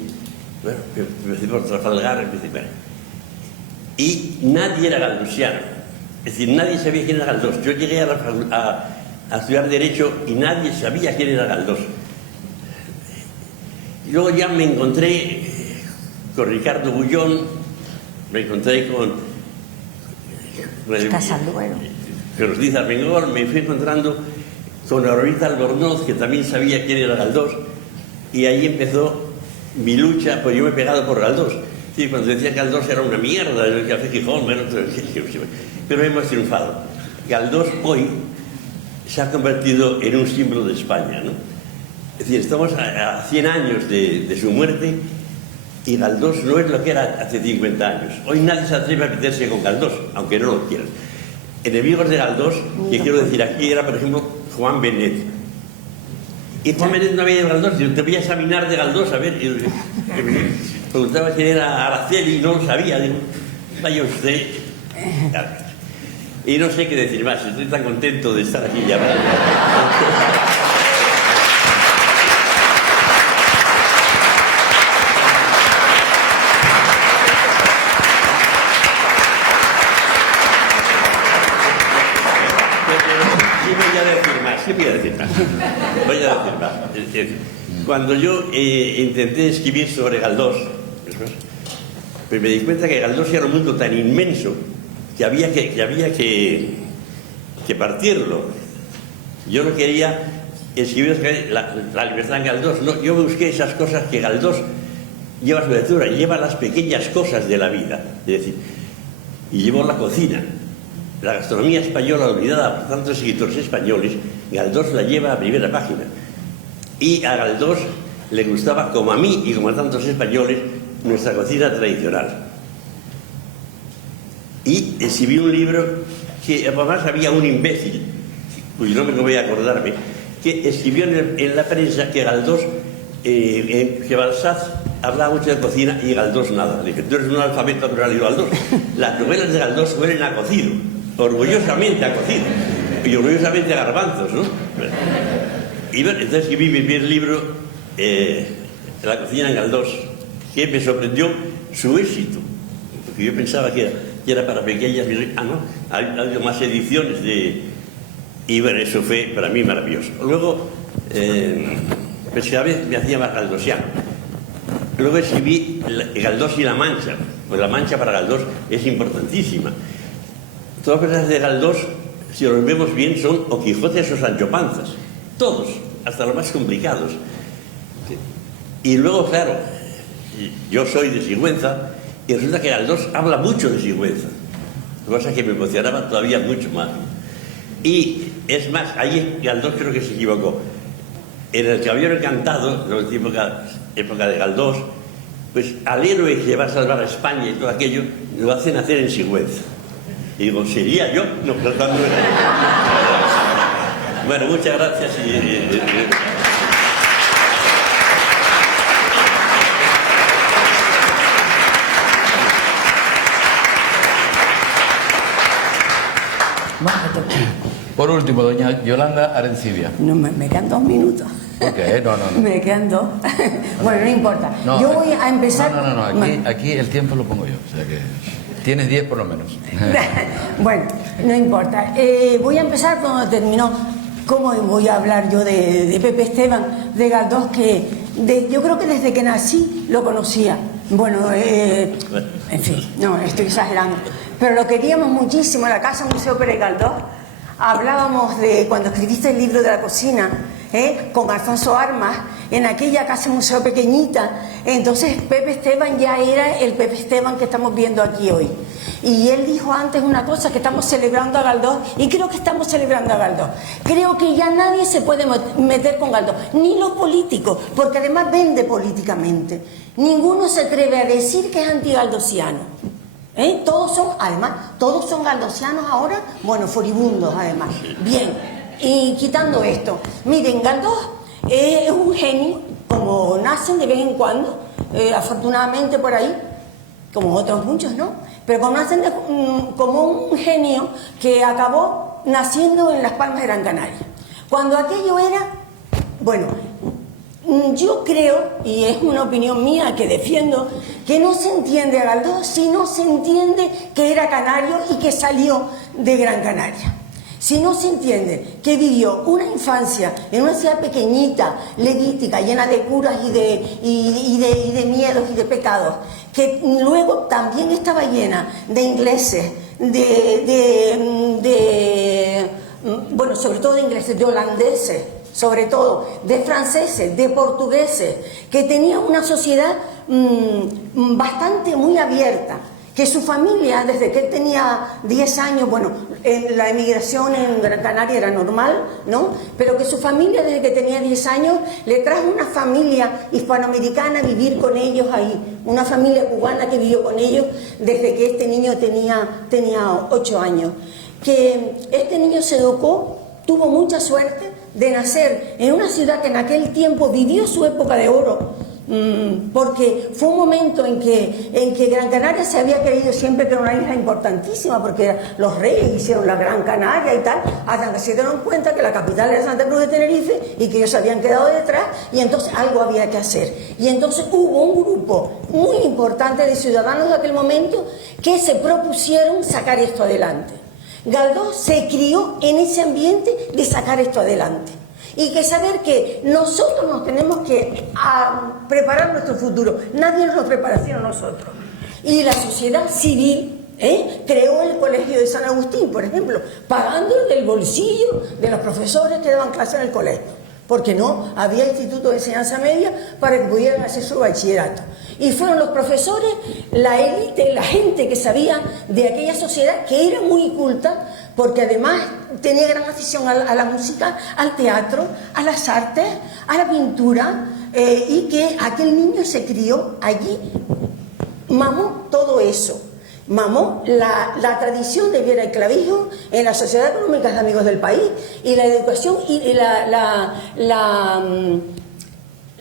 bueno, empecé por Trafalgar, bueno, y nadie era galdosiano, es decir, nadie sabía quién era Galdós. Yo llegué a estudiar Derecho y nadie sabía quién era Galdós. Y luego ya me encontré con Ricardo Bullón, me encontré con Luis Armengol, me fui encontrando con Aurorita Albornoz, que también sabía quién era Galdós, y ahí empezó mi lucha, pues yo me he pegado por Galdós. Sí, cuando decía que Galdós era una mierda, el Café Gijón, pero hemos triunfado. Galdós hoy se ha convertido en un símbolo de España, ¿no? Es decir, estamos a 100 años de su muerte y Galdós no es lo que era hace 50 años. Hoy nadie se atreve a meterse con Galdós, aunque no lo quieran. Enemigos de Galdós, que quiero decir aquí, era por ejemplo Juan Benet. Y Juan Benet no había ido a Galdós, yo te voy a examinar de Galdós, a ver. Preguntaba quién era Araceli y no lo sabía. Digo, vaya usted. Y no sé qué decir más, estoy tan contento de estar aquí ya. Sí voy a decir más. Voy a decir más. Cuando yo intenté escribir sobre Galdós, pues me di cuenta que Galdós era un mundo tan inmenso que había que partirlo. Yo no quería escribir la libertad en Galdós, no, yo busqué esas cosas que Galdós lleva a su lectura, lleva las pequeñas cosas de la vida, es decir, y llevó la cocina. La gastronomía española olvidada por tantos escritores españoles, Galdós la lleva a primera página. Y a Galdós le gustaba, como a mí y como a tantos españoles, nuestra cocina tradicional. Y escribió un libro que además había un imbécil, cuyo nombre no voy a acordarme, que escribió en la prensa que Galdós, que Balzac hablaba mucho de cocina y Galdós nada. Le dije, tú eres un analfabeto que no has leído Galdós. Las novelas de Galdós huelen a cocido, orgullosamente a cocido, y orgullosamente a garbanzos, ¿no? Y bueno, entonces escribí mi primer libro, La cocina en Galdós, que me sorprendió su éxito, porque yo pensaba que era para pequeñas, no, ha habido más ediciones y bueno, eso fue para mí maravilloso. Luego, pues cada vez me hacía más galdosiano. Luego escribí Galdós y la Mancha, pues la Mancha para Galdós es importantísima. Todas las cosas de Galdós, si los vemos bien, son o Quijotes o Sancho Panzas, todos, hasta los más complicados. Y luego, claro, yo soy de Sigüenza y resulta que Galdós habla mucho de Sigüenza, cosa que me emocionaba todavía mucho más. Y es más, ahí Galdós creo que se equivocó. En El Caballero Encantado, en la época de Galdós, pues al héroe que va a salvar a España y todo aquello, lo hacen hacer en Sigüenza. Y digo, ¿sería yo? No, pero no era. Bueno, muchas gracias Por último, doña Yolanda Arencibia. No, me quedan 2 minutos. ¿Por qué? No. Me quedan 2. Bueno, no importa. No, yo voy a empezar... No. Aquí el tiempo lo pongo yo. O sea que tienes 10 por lo menos. Bueno, no importa. Voy a empezar cuando terminó. ¿Cómo voy a hablar yo de Pepe Esteban, de Galdós, que yo creo que desde que nací lo conocía? Bueno, en fin, no, estoy exagerando. Pero lo queríamos muchísimo en la Casa Museo Pérez Galdós. Hablábamos de cuando escribiste el libro de la cocina, con Alfonso Armas, en aquella Casa Museo pequeñita. Entonces Pepe Esteban ya era el Pepe Esteban que estamos viendo aquí hoy. Y él dijo antes una cosa, que estamos celebrando a Galdós, y creo que estamos celebrando a Galdós. Creo que ya nadie se puede meter con Galdós, ni los políticos, porque además vende políticamente. Ninguno se atreve a decir que es antigaldosiano. Todos son galdosianos ahora, bueno, furibundos además. Bien, Y quitando esto, miren, Galdós es un genio, como nacen de vez en cuando, afortunadamente por ahí, como otros muchos, ¿no? Pero como nacen como un genio que acabó naciendo en Las Palmas de Gran Canaria. Cuando aquello era, bueno, yo creo, y es una opinión mía que defiendo, que no se entiende a Galdós si no se entiende que era canario y que salió de Gran Canaria. Si no se entiende que vivió una infancia en una ciudad pequeñita, levítica, llena de curas y de miedos y de pecados, que luego también estaba llena de ingleses, bueno, sobre todo de ingleses, de holandeses, sobre todo de franceses, de portugueses, que tenía una sociedad bastante muy abierta, que su familia, desde que él tenía 10 años, bueno, la emigración en Gran Canaria era normal, ¿no? Pero que su familia, desde que tenía 10 años, le trajo una familia hispanoamericana a vivir con ellos ahí, una familia cubana que vivió con ellos desde que este niño tenía 8 años. Que este niño se educó, tuvo mucha suerte de nacer en una ciudad que en aquel tiempo vivió su época de oro, porque fue un momento en que Gran Canaria se había creído siempre que era una isla importantísima, porque los reyes hicieron la Gran Canaria y tal, hasta que se dieron cuenta que la capital era Santa Cruz de Tenerife y que ellos se habían quedado detrás, y entonces algo había que hacer. Y entonces hubo un grupo muy importante de ciudadanos de aquel momento que se propusieron sacar esto adelante. Galdós se crió en ese ambiente de sacar esto adelante. Y que saber que nosotros nos tenemos que preparar nuestro futuro. Nadie nos lo prepara sino nosotros. Y la sociedad civil creó el Colegio de San Agustín, por ejemplo, pagándolo del bolsillo de los profesores que daban clase en el colegio, porque no había instituto de enseñanza media para que pudieran hacer su bachillerato. Y fueron los profesores, la élite, la gente que sabía de aquella sociedad, que era muy culta, porque además tenía gran afición a la música, al teatro, a las artes, a la pintura, y que aquel niño se crió allí, mamó todo eso. Mamó la tradición de Viera y Clavijo en la Sociedad Económica de Amigos del País, y la educación y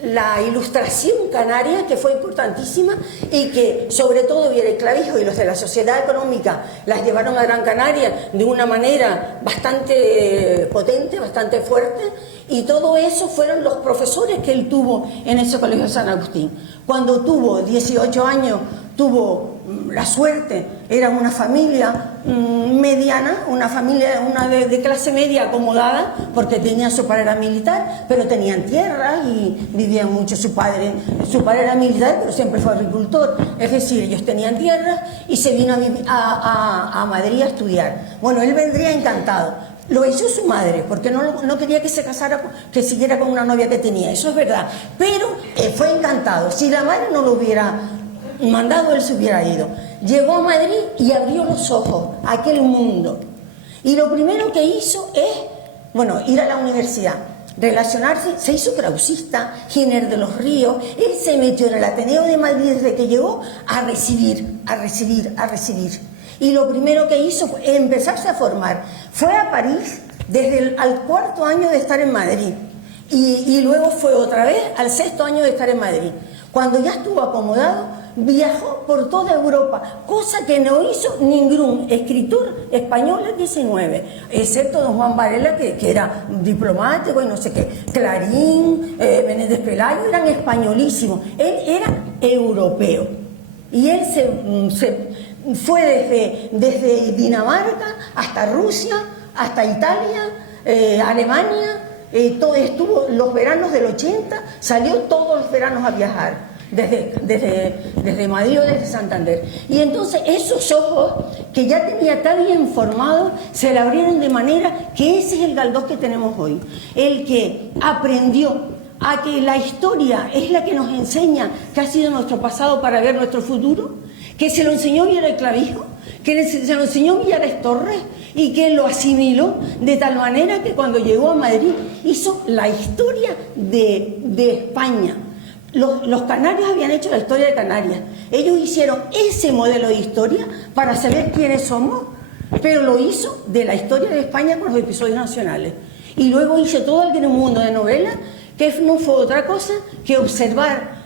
la ilustración canaria, que fue importantísima, y que sobre todo Viera y Clavijo y los de la Sociedad Económica las llevaron a Gran Canaria de una manera bastante potente, bastante fuerte, y todo eso fueron los profesores que él tuvo en ese Colegio de San Agustín. Cuando tuvo 18 años, tuvo la suerte, era una familia mediana, una familia de clase media acomodada, porque su padre era militar, pero tenían tierra y vivían mucho. Su padre era militar, pero siempre fue agricultor, es decir, ellos tenían tierra, y se vino a Madrid a estudiar. Bueno, él vendría encantado. Lo hizo su madre, porque no quería que se casara, que siguiera con una novia que tenía, eso es verdad, pero fue encantado. Si la madre no lo hubiera mandado, él se hubiera ido. Llegó a Madrid y abrió los ojos a aquel mundo, y lo primero que hizo es, bueno, ir a la universidad, relacionarse. Se hizo krausista, Giner de los Ríos. Él se metió en el Ateneo de Madrid desde que llegó a recibir. Y lo primero que hizo fue empezarse a formar. Fue a París al 4º año de estar en Madrid, y luego fue otra vez al 6º año de estar en Madrid. Cuando ya estuvo acomodado, viajó por toda Europa, cosa que no hizo ningún escritor español del 19, excepto don Juan Varela, que era diplomático y no sé qué. Clarín, Menéndez Pelayo eran españolísimos. Él era europeo, y él se fue desde Dinamarca hasta Rusia, hasta Italia, Alemania. Estuvo los veranos del 80, salió todos los veranos a viajar, desde Madrid o desde Santander. Y entonces esos ojos que ya tenía tan bien formados se le abrieron, de manera que ese es el Galdós que tenemos hoy, el que aprendió a que la historia es la que nos enseña qué ha sido nuestro pasado para ver nuestro futuro, que se lo enseñó Viera y Clavijo, que se lo enseñó Villares Torres, y que lo asimiló de tal manera que cuando llegó a Madrid hizo la historia de España. Los canarios habían hecho la historia de Canarias. Ellos hicieron ese modelo de historia para saber quiénes somos, pero lo hizo de la historia de España con los episodios nacionales. Y luego hice todo el gran mundo de novela, que no fue otra cosa que observar,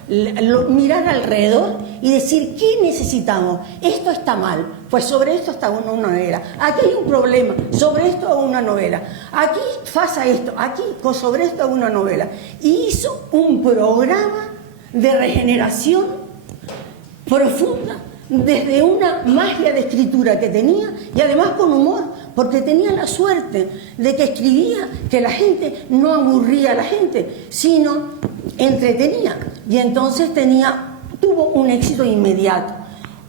mirar alrededor y decir, ¿qué necesitamos? Esto está mal, pues sobre esto está una novela. Aquí hay un problema, sobre esto hago una novela. Aquí pasa esto, aquí sobre esto hago una novela. Y hizo un programa de regeneración profunda, desde una magia de escritura que tenía y además con humor, porque tenía la suerte de que escribía que la gente no aburría a la gente, sino entretenía, y entonces tuvo un éxito inmediato.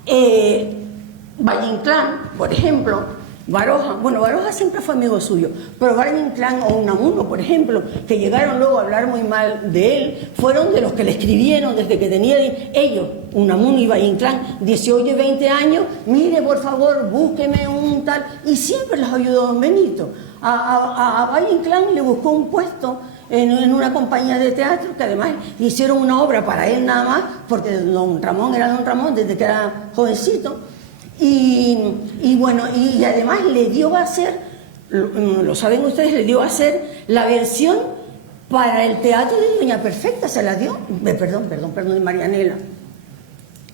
Valle Inclán, por ejemplo, Baroja siempre fue amigo suyo, pero Valle Inclán o Unamuno, por ejemplo, que llegaron luego a hablar muy mal de él, fueron de los que le escribieron desde que tenían ellos, Unamuno y Valle Inclán, 18 y 20 años, mire por favor, búsqueme un tal, y siempre los ayudó don Benito. A Valle Inclán le buscó un puesto en una compañía de teatro, que además hicieron una obra para él nada más, porque don Ramón era don Ramón desde que era jovencito. Y bueno, y además le dio a hacer, lo saben ustedes, le dio a hacer la versión para el teatro de Doña Perfecta, se la dio, perdón, de Marianela.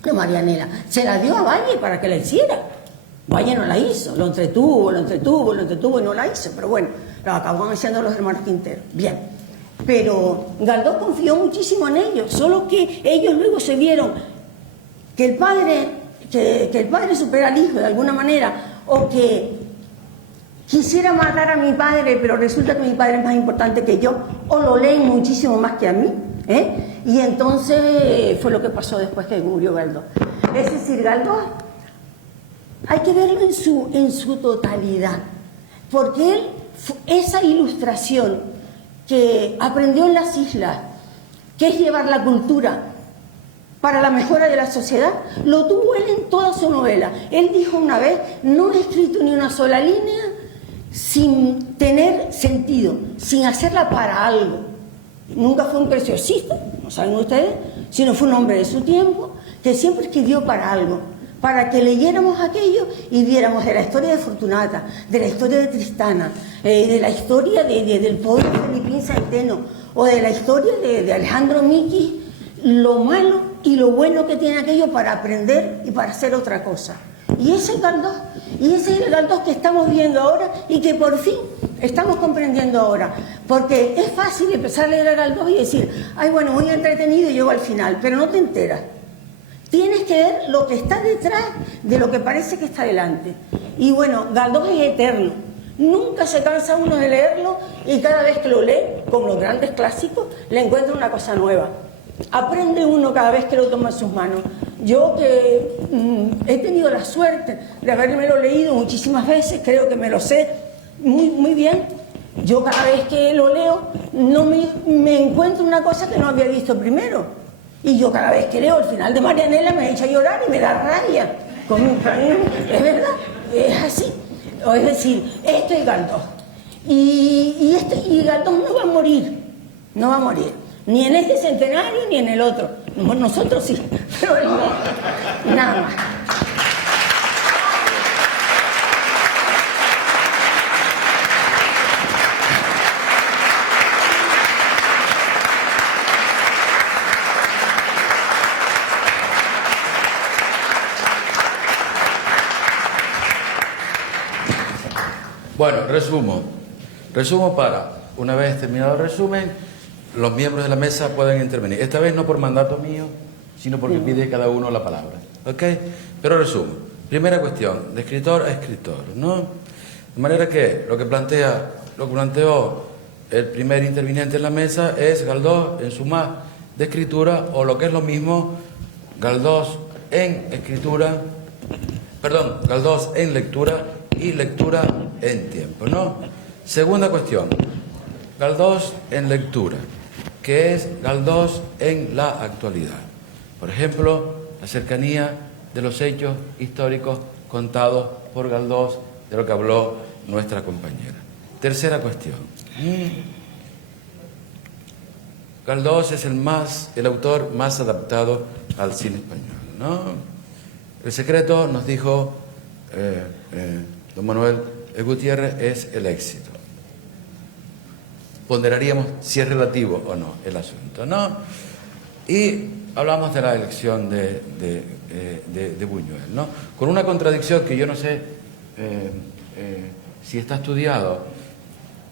De Marianela, se la dio a Valle para que la hiciera. Valle no la hizo, lo entretuvo y no la hizo, pero bueno, lo acabaron haciendo los hermanos Quintero. Bien, pero Galdós confió muchísimo en ellos, solo que ellos luego se vieron que el padre supera al hijo de alguna manera, o que quisiera matar a mi padre, pero resulta que mi padre es más importante que yo, o lo leen muchísimo más que a mí, y entonces fue lo que pasó después que murió Galdós. Es decir, Galdós hay que verlo en su totalidad, porque él, esa ilustración que aprendió en las islas, que es llevar la cultura para la mejora de la sociedad, lo tuvo él en toda su novela. Él dijo una vez, no he escrito ni una sola línea sin tener sentido, sin hacerla para algo. Nunca fue un preciosista, no saben ustedes, sino fue un hombre de su tiempo que siempre escribió para algo, para que leyéramos aquello y viéramos de la historia de Fortunata, de la historia de Tristana, de la historia del pobre Felipín Centeno, o de la historia de Alejandro Miquis, lo malo y lo bueno que tiene aquello para aprender y para hacer otra cosa. Y ese es el Galdós que estamos viendo ahora y que por fin estamos comprendiendo ahora. Porque es fácil empezar a leer a Galdós y decir, ay, bueno, muy entretenido y llego al final, pero no te enteras. Tienes que ver lo que está detrás de lo que parece que está delante. Y bueno, Galdós es eterno. Nunca se cansa uno de leerlo y cada vez que lo lee, como los grandes clásicos, le encuentra una cosa nueva. Aprende uno cada vez que lo toma en sus manos. Yo que he tenido la suerte de habérmelo leído muchísimas veces, creo que me lo sé muy bien. Yo cada vez que lo leo me encuentro una cosa que no había visto primero. Y yo cada vez que leo el final de Marianela me echa a llorar y me da rabia. Es verdad, es así. Es decir, esto es Galdós. Y Galdós no va a morir. Ni en este centenario ni en el otro. Nosotros sí, pero él no. Nada más. Bueno, resumo para, una vez terminado el resumen, los miembros de la mesa pueden intervenir. Esta vez no por mandato mío, sino porque pide cada uno la palabra. ¿Ok? Pero resumo. Primera cuestión, de escritor a escritor, ¿no? De manera que lo que planteó el primer interviniente en la mesa es Galdós en suma de escritura, o lo que es lo mismo, Galdós en lectura y lectura en tiempo, ¿no? Segunda cuestión, Galdós en lectura, que es Galdós en la actualidad. Por ejemplo, la cercanía de los hechos históricos contados por Galdós, de lo que habló nuestra compañera. Tercera cuestión. Galdós es el autor más adaptado al cine español, ¿no? El secreto, nos dijo don Manuel Gutiérrez, es el éxito. ponderaríamos si es relativo o no el asunto, ¿no? Y hablamos de la elección de Buñuel, ¿no? Con una contradicción que yo no sé si está estudiado,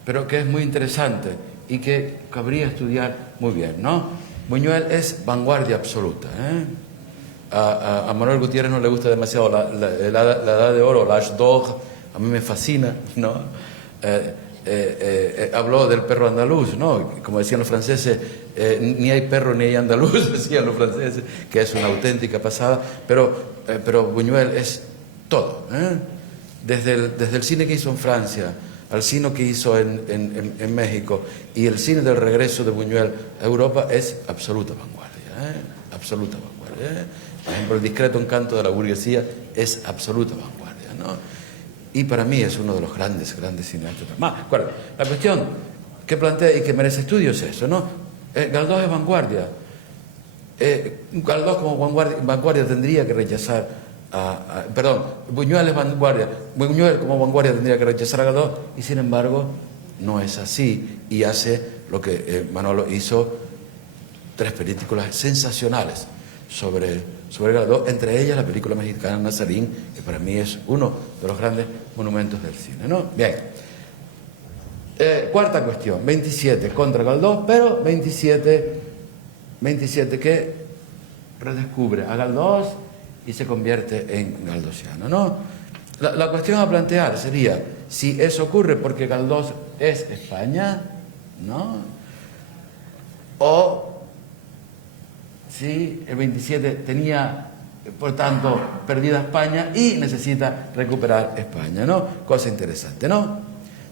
pero que es muy interesante y que cabría estudiar muy bien, ¿no? Buñuel es vanguardia absoluta, ¿eh? A Manuel Gutiérrez no le gusta demasiado la Edad de Oro, l'âge d'or, a mí me fascina, ¿no? Habló del perro andaluz, ¿no? Como decían los franceses, ni hay perro ni hay andaluz, decían los franceses, que es una auténtica pasada, pero Buñuel es todo, ¿eh? Desde el cine que hizo en Francia, al cine que hizo en México, y el cine del regreso de Buñuel a Europa es absoluta vanguardia, ¿eh? Absoluta vanguardia, ¿eh? Por ejemplo, El discreto encanto de la burguesía es absoluta vanguardia, ¿no? Y para mí es uno de los grandes cineastas. Bueno, la cuestión que plantea y que merece estudio es eso, ¿no? Galdós es vanguardia. Galdós como vanguardia tendría que rechazar Buñuel es vanguardia. Buñuel como vanguardia tendría que rechazar a Galdós, y sin embargo no es así, y hace lo que Manolo hizo, 3 películas sensacionales sobre Galdós, entre ellas la película mexicana Nazarín, que para mí es uno de los grandes monumentos del cine, ¿no? Bien. Cuarta cuestión, 27 contra Galdós, pero 27 que redescubre a Galdós y se convierte en galdosiano, ¿no? La cuestión a plantear sería si eso ocurre porque Galdós es España, ¿no? O si el 27 tenía, por tanto, perdida España y necesita recuperar España, ¿no? Cosa interesante, ¿no?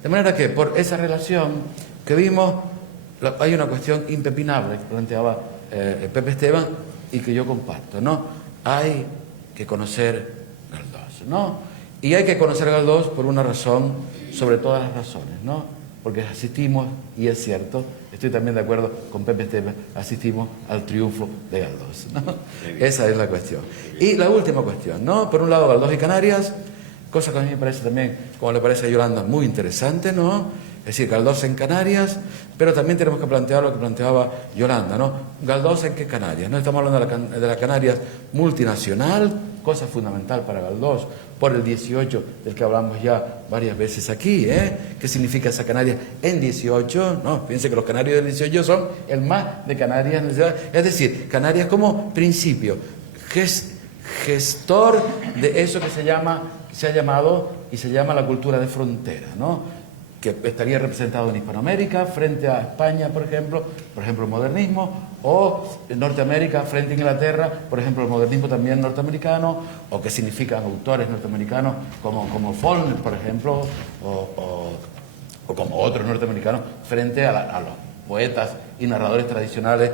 De manera que por esa relación que vimos, hay una cuestión impepinable que planteaba Pepe Esteban y que yo comparto, ¿no? Hay que conocer Galdós, ¿no? Y hay que conocer Galdós por una razón sobre todas las razones, ¿no? Porque asistimos, y es cierto, estoy también de acuerdo con Pepe Esteban, asistimos al triunfo de Galdós, ¿no? Esa es la cuestión. Y la última cuestión, ¿no? Por un lado, Galdós y Canarias, cosa que a mí me parece también, como le parece a Yolanda, muy interesante, ¿no? Es decir, Galdós en Canarias, pero también tenemos que plantear lo que planteaba Yolanda, ¿no? Galdós en qué Canarias, ¿no? Estamos hablando de la Canarias multinacional, cosa fundamental para Galdós, por el 18, del que hablamos ya varias veces aquí, ¿eh? ¿Qué significa esa Canarias en 18? No, fíjense que los canarios del 18 son el más de Canarias, es decir, Canarias como principio, gestor de eso que se ha llamado y se llama la cultura de frontera, ¿no? Que estaría representado en Hispanoamérica frente a España, por ejemplo, el modernismo, o en Norteamérica frente a Inglaterra, por ejemplo, el modernismo también norteamericano, o que significan autores norteamericanos como Faulkner, por ejemplo, o como otros norteamericanos frente a los poetas y narradores tradicionales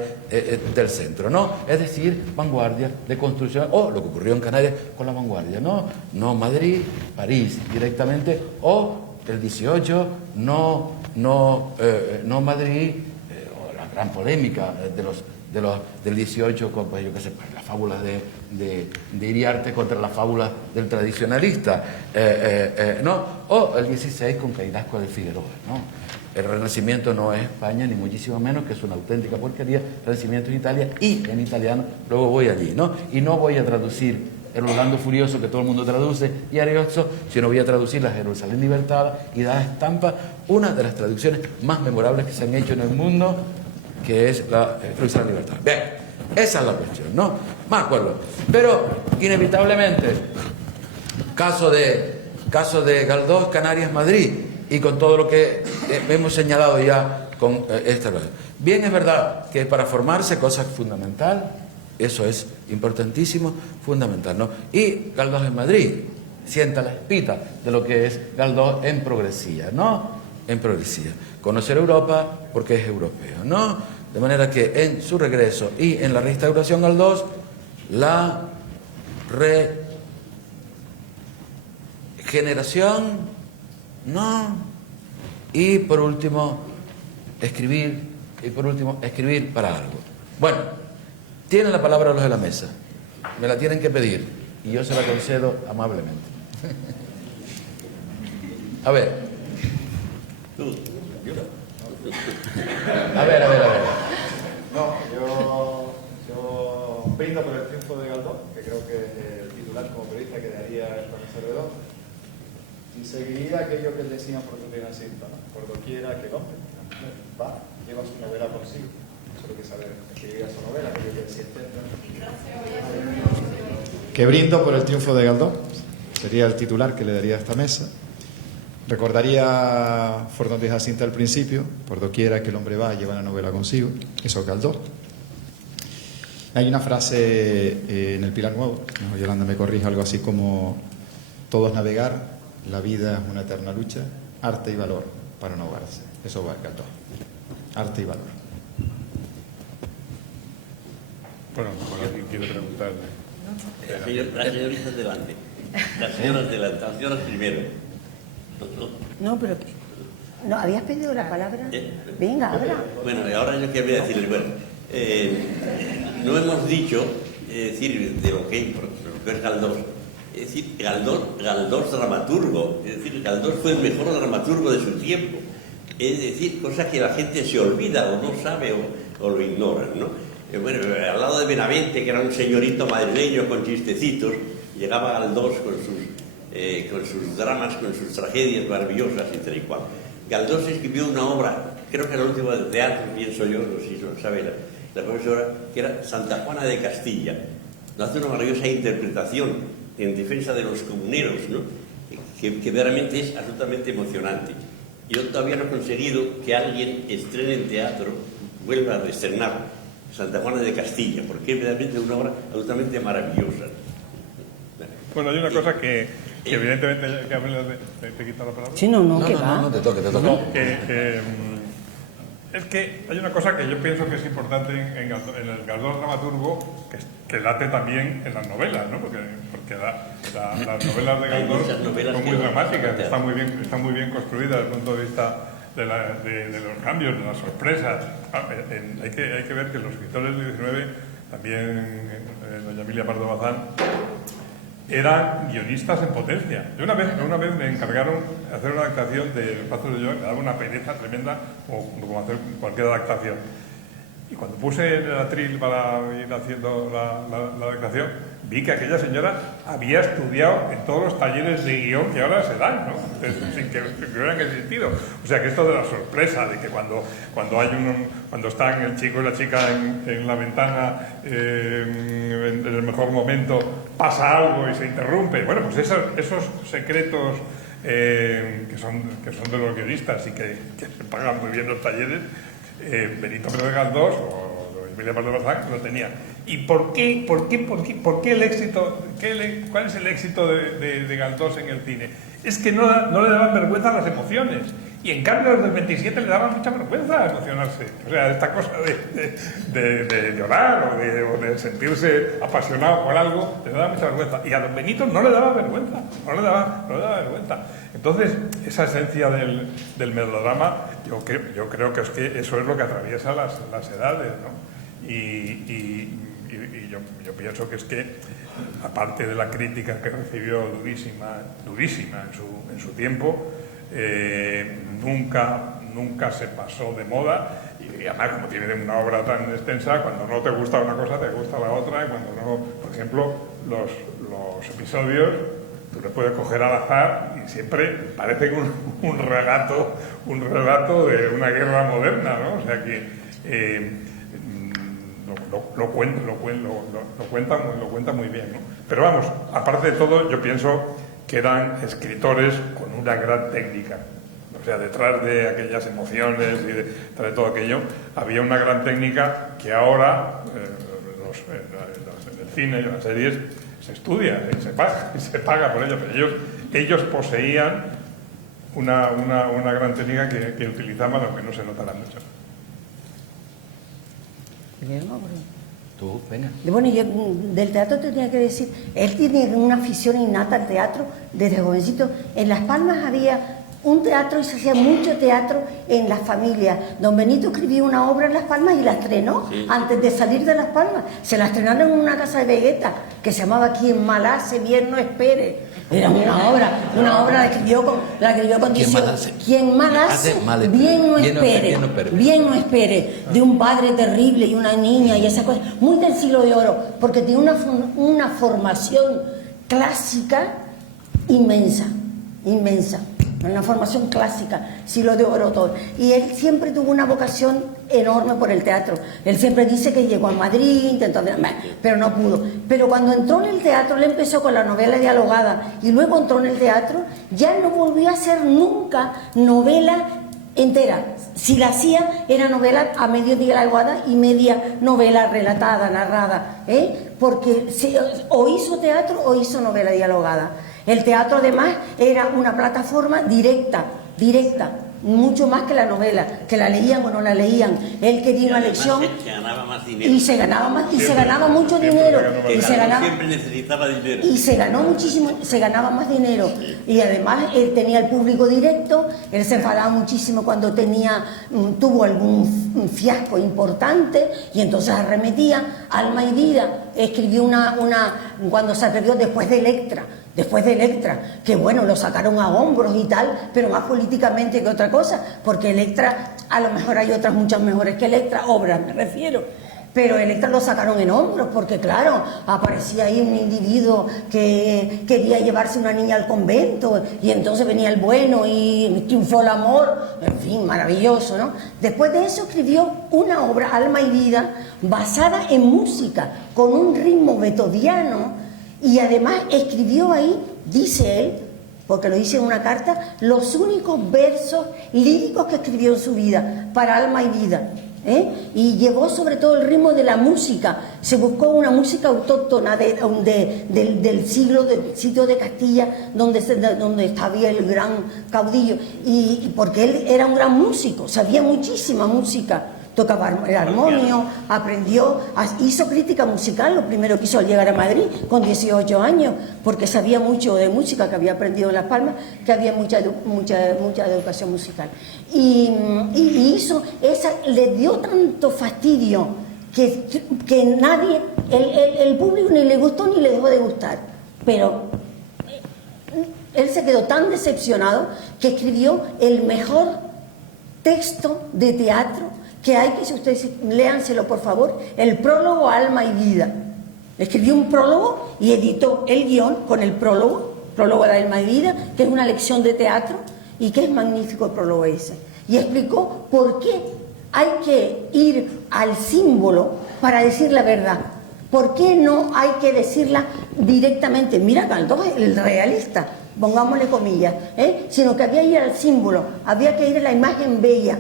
del centro, ¿no? Es decir, vanguardia de construcción, o lo que ocurrió en Canarias con la vanguardia, ¿no? No Madrid, París directamente, o el 18, no Madrid, o la gran polémica del 18 con, pues, yo qué sé, las fábulas de Iriarte contra las fábulas del tradicionalista, ¿no? O el 16 con Cairasco de Figueroa, ¿no? El Renacimiento no es España, ni muchísimo menos, que es una auténtica porquería. El Renacimiento es Italia, y en italiano luego voy allí, ¿no? Y no voy a traducir el Orlando Furioso, que todo el mundo traduce, y Ariosto, sino voy a traducir la Jerusalén Libertada y da estampa una de las traducciones más memorables que se han hecho en el mundo, que es la Jerusalén Libertada. Bien, esa es la cuestión, ¿no? Me acuerdo. Pero, inevitablemente, caso de Galdós, Canarias, Madrid, y con todo lo que hemos señalado ya con esta cosa. Bien, es verdad que para formarse, cosa fundamental, eso es importantísimo, fundamental, ¿no? Y Galdós en Madrid sienta la espita de lo que es Galdós en progresía, ¿no? En progresía. Conocer Europa porque es europeo, ¿no? De manera que en su regreso y en la restauración Galdós, la regeneración, ¿no? Y por último, escribir para algo. Bueno, tienen la palabra los de la mesa, me la tienen que pedir y yo se la concedo amablemente. A ver. A ver. No, yo brindo por el triunfo de Galdós, que creo que el titular como periodista quedaría el profesor Redón, y seguiría aquello que él decía en portugués así, ¿no? Por doquiera que el hombre va, lleva su novela consigo. Eso es lo que sabe escribir su novela, aquello que decía que brindo por el triunfo de Galdós, sería el titular que le daría a esta mesa. Recordaría Fordón de Jacinta al principio, por doquiera que el hombre va, lleva la novela consigo, eso es Galdós. Hay una frase en el Pilar Nuevo, ¿no? Yolanda me corrige, algo así como: todo es navegar, la vida es una eterna lucha, arte y valor para no ahogarse. Eso va a Galdós, arte y valor. Bueno, por alguien quiere preguntarle. Las señoritas delante. Las señoras delante, las señoras primero. No, pero... ¿No habías pedido la palabra? Venga, habla. Bueno, ahora yo quería decirles, bueno, no hemos dicho, decir, de lo que es Galdós. Es decir, Galdós dramaturgo. Es decir, Galdós fue el mejor dramaturgo de su tiempo. Es decir, cosas que la gente se olvida o no sabe o lo ignoran, ¿no? Bueno, al lado de Benavente, que era un señorito madrileño con chistecitos, llegaba Galdós con sus dramas, con sus tragedias maravillosas y tal y cual. Galdós escribió una obra, creo que la última de teatro, pienso yo, no sé si lo sabe la profesora, que era Santa Juana de Castilla. Hace una maravillosa interpretación en defensa de los comuneros, ¿no? que realmente es absolutamente emocionante. Yo todavía no he conseguido que alguien estrene en teatro, vuelva a reestrenar Santa Juana de Castilla, porque es realmente una obra absolutamente maravillosa. Bueno, hay una cosa que evidentemente, ¿te quita la palabra? Sí, no, que va. No, te toque. Es que hay una cosa que yo pienso que es importante en el Galdós dramaturgo, que late también en las novelas, ¿no? Porque las novelas de Galdós son muy dramáticas, están muy bien construidas desde el punto de vista de los cambios, de las sorpresas. Hay que ver que los escritores del 19, también doña Emilia Pardo Bazán, eran guionistas en potencia. Yo una vez me encargaron hacer una adaptación de Los Pasos de Joan, me daba una pereza tremenda, como hacer cualquier adaptación. Y cuando puse el atril para ir haciendo la adaptación, vi que aquella señora había estudiado en todos los talleres de guión que ahora se dan, ¿no? Sin que hubieran existido. O sea, que esto de la sorpresa, de que cuando están el chico y la chica en la ventana, en el mejor momento, pasa algo y se interrumpe. Bueno, pues esos secretos que son de los guionistas y que se pagan muy bien los talleres, Benito Pérez Galdós o Emilia Pardo Bazán lo tenía. ¿Y por qué el éxito? ¿Cuál es el éxito de Galdós en el cine? Es que no le daban vergüenza las emociones. Y en cambio a los del 27 le daban mucha vergüenza emocionarse. O sea, esta cosa de llorar o de sentirse apasionado por algo, le daba mucha vergüenza. Y a don Benito no le daba vergüenza. No le daba vergüenza. Entonces, esa esencia del melodrama, yo creo que es que eso es lo que atraviesa las edades, ¿no? Y yo pienso que es que, aparte de la crítica que recibió durísima en su tiempo, nunca se pasó de moda, y además, como tiene una obra tan extensa, cuando no te gusta una cosa te gusta la otra, y cuando no, por ejemplo, los episodios tú los puedes coger al azar y siempre parecen un relato de una guerra moderna, ¿no? O sea que lo cuenta muy bien, ¿no? Pero vamos, aparte de todo, yo pienso que eran escritores con una gran técnica. O sea, detrás de aquellas emociones y detrás de todo aquello, había una gran técnica que ahora en el cine y en las series se estudia y se paga por ello. Pero ellos poseían una gran técnica que utilizaban, aunque no se notara mucho. Tú, venga. Bueno, yo del teatro te tenía que decir, él tiene una afición innata al teatro desde jovencito. En Las Palmas había un teatro, y se hacía mucho teatro en las familias. Don Benito escribió una obra en Las Palmas y la estrenó antes de salir de Las Palmas. Se la estrenaron en una casa de Vegueta que se llamaba Quien mal hace, bien no espere. Era una obra la escribió con Quien mal hace, bien no espere, bien no espere, de un padre terrible y una niña y esa cosa, muy del Siglo de Oro, porque tiene una formación clásica inmensa, una formación clásica, Siglo de Oro todo. Y él siempre tuvo una vocación enorme por el teatro. Él siempre dice que llegó a Madrid, intentó, pero no pudo. Pero cuando entró en el teatro, él empezó con la novela dialogada y luego entró en el teatro, ya no volvió a hacer nunca novela entera. Si la hacía, era novela a medio dialogada y media novela relatada, narrada, porque o hizo teatro o hizo novela dialogada. El teatro además era una plataforma directa, mucho más que la novela, que la leían o no la leían. Él quería una lección se ganaba más dinero. y se ganaba mucho dinero, Siempre necesitaba dinero. y se ganó muchísimo, se ganaba más dinero. Y además él tenía el público directo, él se enfadaba muchísimo cuando tuvo algún fiasco importante y entonces arremetía. Alma y vida escribió cuando se atrevió después de Electra, que bueno, lo sacaron a hombros y tal, pero más políticamente que otra cosa, porque Electra, a lo mejor hay otras muchas mejores que Electra, obras me refiero, pero Electra lo sacaron en hombros, porque claro, aparecía ahí un individuo que quería llevarse una niña al convento, y entonces venía el bueno y triunfó el amor, en fin, maravilloso, ¿no? Después de eso escribió una obra, Alma y vida, basada en música, con un ritmo beethoveniano. Y además escribió ahí, dice él, porque lo dice en una carta, los únicos versos líricos que escribió en su vida, para Alma y vida. Y llevó sobre todo el ritmo de la música. Se buscó una música autóctona del sitio de Castilla, donde estaba el gran caudillo. Y porque él era un gran músico, sabía muchísima música. Tocaba el armonio, aprendió, hizo crítica musical, lo primero que hizo al llegar a Madrid con 18 años, porque sabía mucho de música, que había aprendido en Las Palmas, que había mucha educación musical. Y hizo le dio tanto fastidio que nadie, el público ni le gustó ni le dejó de gustar. Pero él se quedó tan decepcionado que escribió el mejor texto de teatro que hay, que si ustedes léanselo por favor, el prólogo Alma y vida. Escribió un prólogo y editó el guión con el prólogo de Alma y vida, que es una lección de teatro y que es magnífico el prólogo ese. Y explicó por qué hay que ir al símbolo para decir la verdad. ¿Por qué no hay que decirla directamente? Mira, Galdós, el realista, pongámosle comillas, sino que había que ir al símbolo, había que ir a la imagen bella,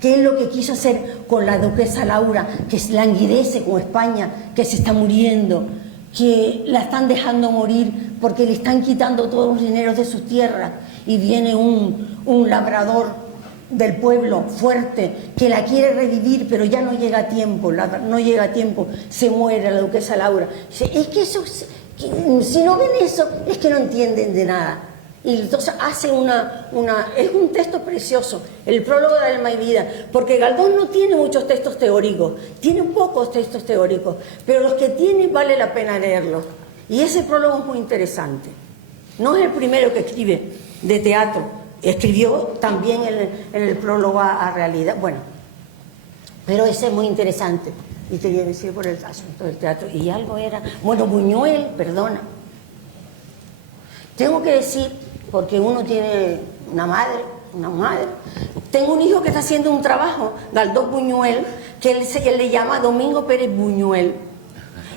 que es lo que quiso hacer con la duquesa Laura, que languidece con España, que se está muriendo, que la están dejando morir porque le están quitando todos los dineros de sus tierras, y viene un labrador del pueblo fuerte que la quiere revivir, pero ya no llega a tiempo, se muere la duquesa Laura. Es que eso, si no ven eso, es que no entienden de nada. Y entonces hace es un texto precioso, el prólogo de Alma y vida, porque Galdós no tiene muchos textos teóricos, tiene pocos textos teóricos, pero los que tiene vale la pena leerlos. Y ese prólogo es muy interesante. No es el primero que escribe de teatro, escribió también en el prólogo a realidad, bueno, pero ese es muy interesante. Y quería decir por el asunto del teatro, y algo era, bueno, Buñuel, perdona. Tengo que decir, porque uno tiene una madre, tengo un hijo que está haciendo un trabajo, Galdós Buñuel, que él le llama Domingo Pérez Buñuel,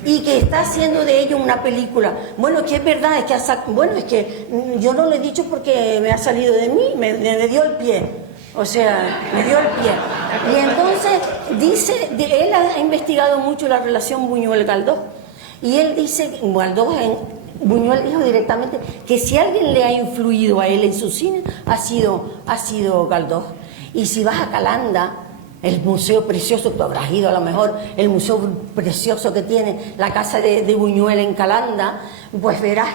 y que está haciendo de ello una película. Bueno, es que es verdad, es que yo no lo he dicho porque me ha salido de mí, me dio el pie. O sea, me dio el pie. Y entonces dice, él ha investigado mucho la relación Buñuel-Galdós, y él dice, Buñuel dijo directamente que si alguien le ha influido a él en su cine ha sido Galdós. Y si vas a Calanda, El museo precioso, tú habrás ido a lo mejor, el museo precioso que tiene la casa de Buñuel en Calanda, pues verás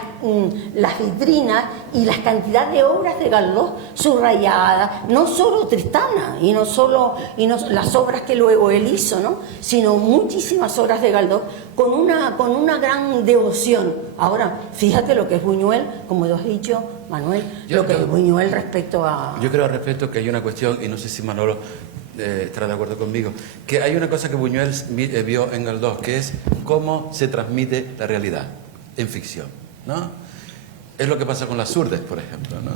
las vitrinas y la cantidad de obras de Galdós subrayadas, no solo Tristana y no solo las obras que luego él hizo, ¿no?, sino muchísimas obras de Galdós con una gran devoción. Ahora, fíjate lo que es Buñuel, como tú has dicho, Manuel, lo que es Buñuel respecto a... Yo creo al respecto que hay una cuestión, y no sé si Manolo estará de acuerdo conmigo, que hay una cosa que Buñuel vio en Galdós, que es cómo se transmite la realidad en ficción, ¿no? Es lo que pasa con las Surdes, por ejemplo, ¿no?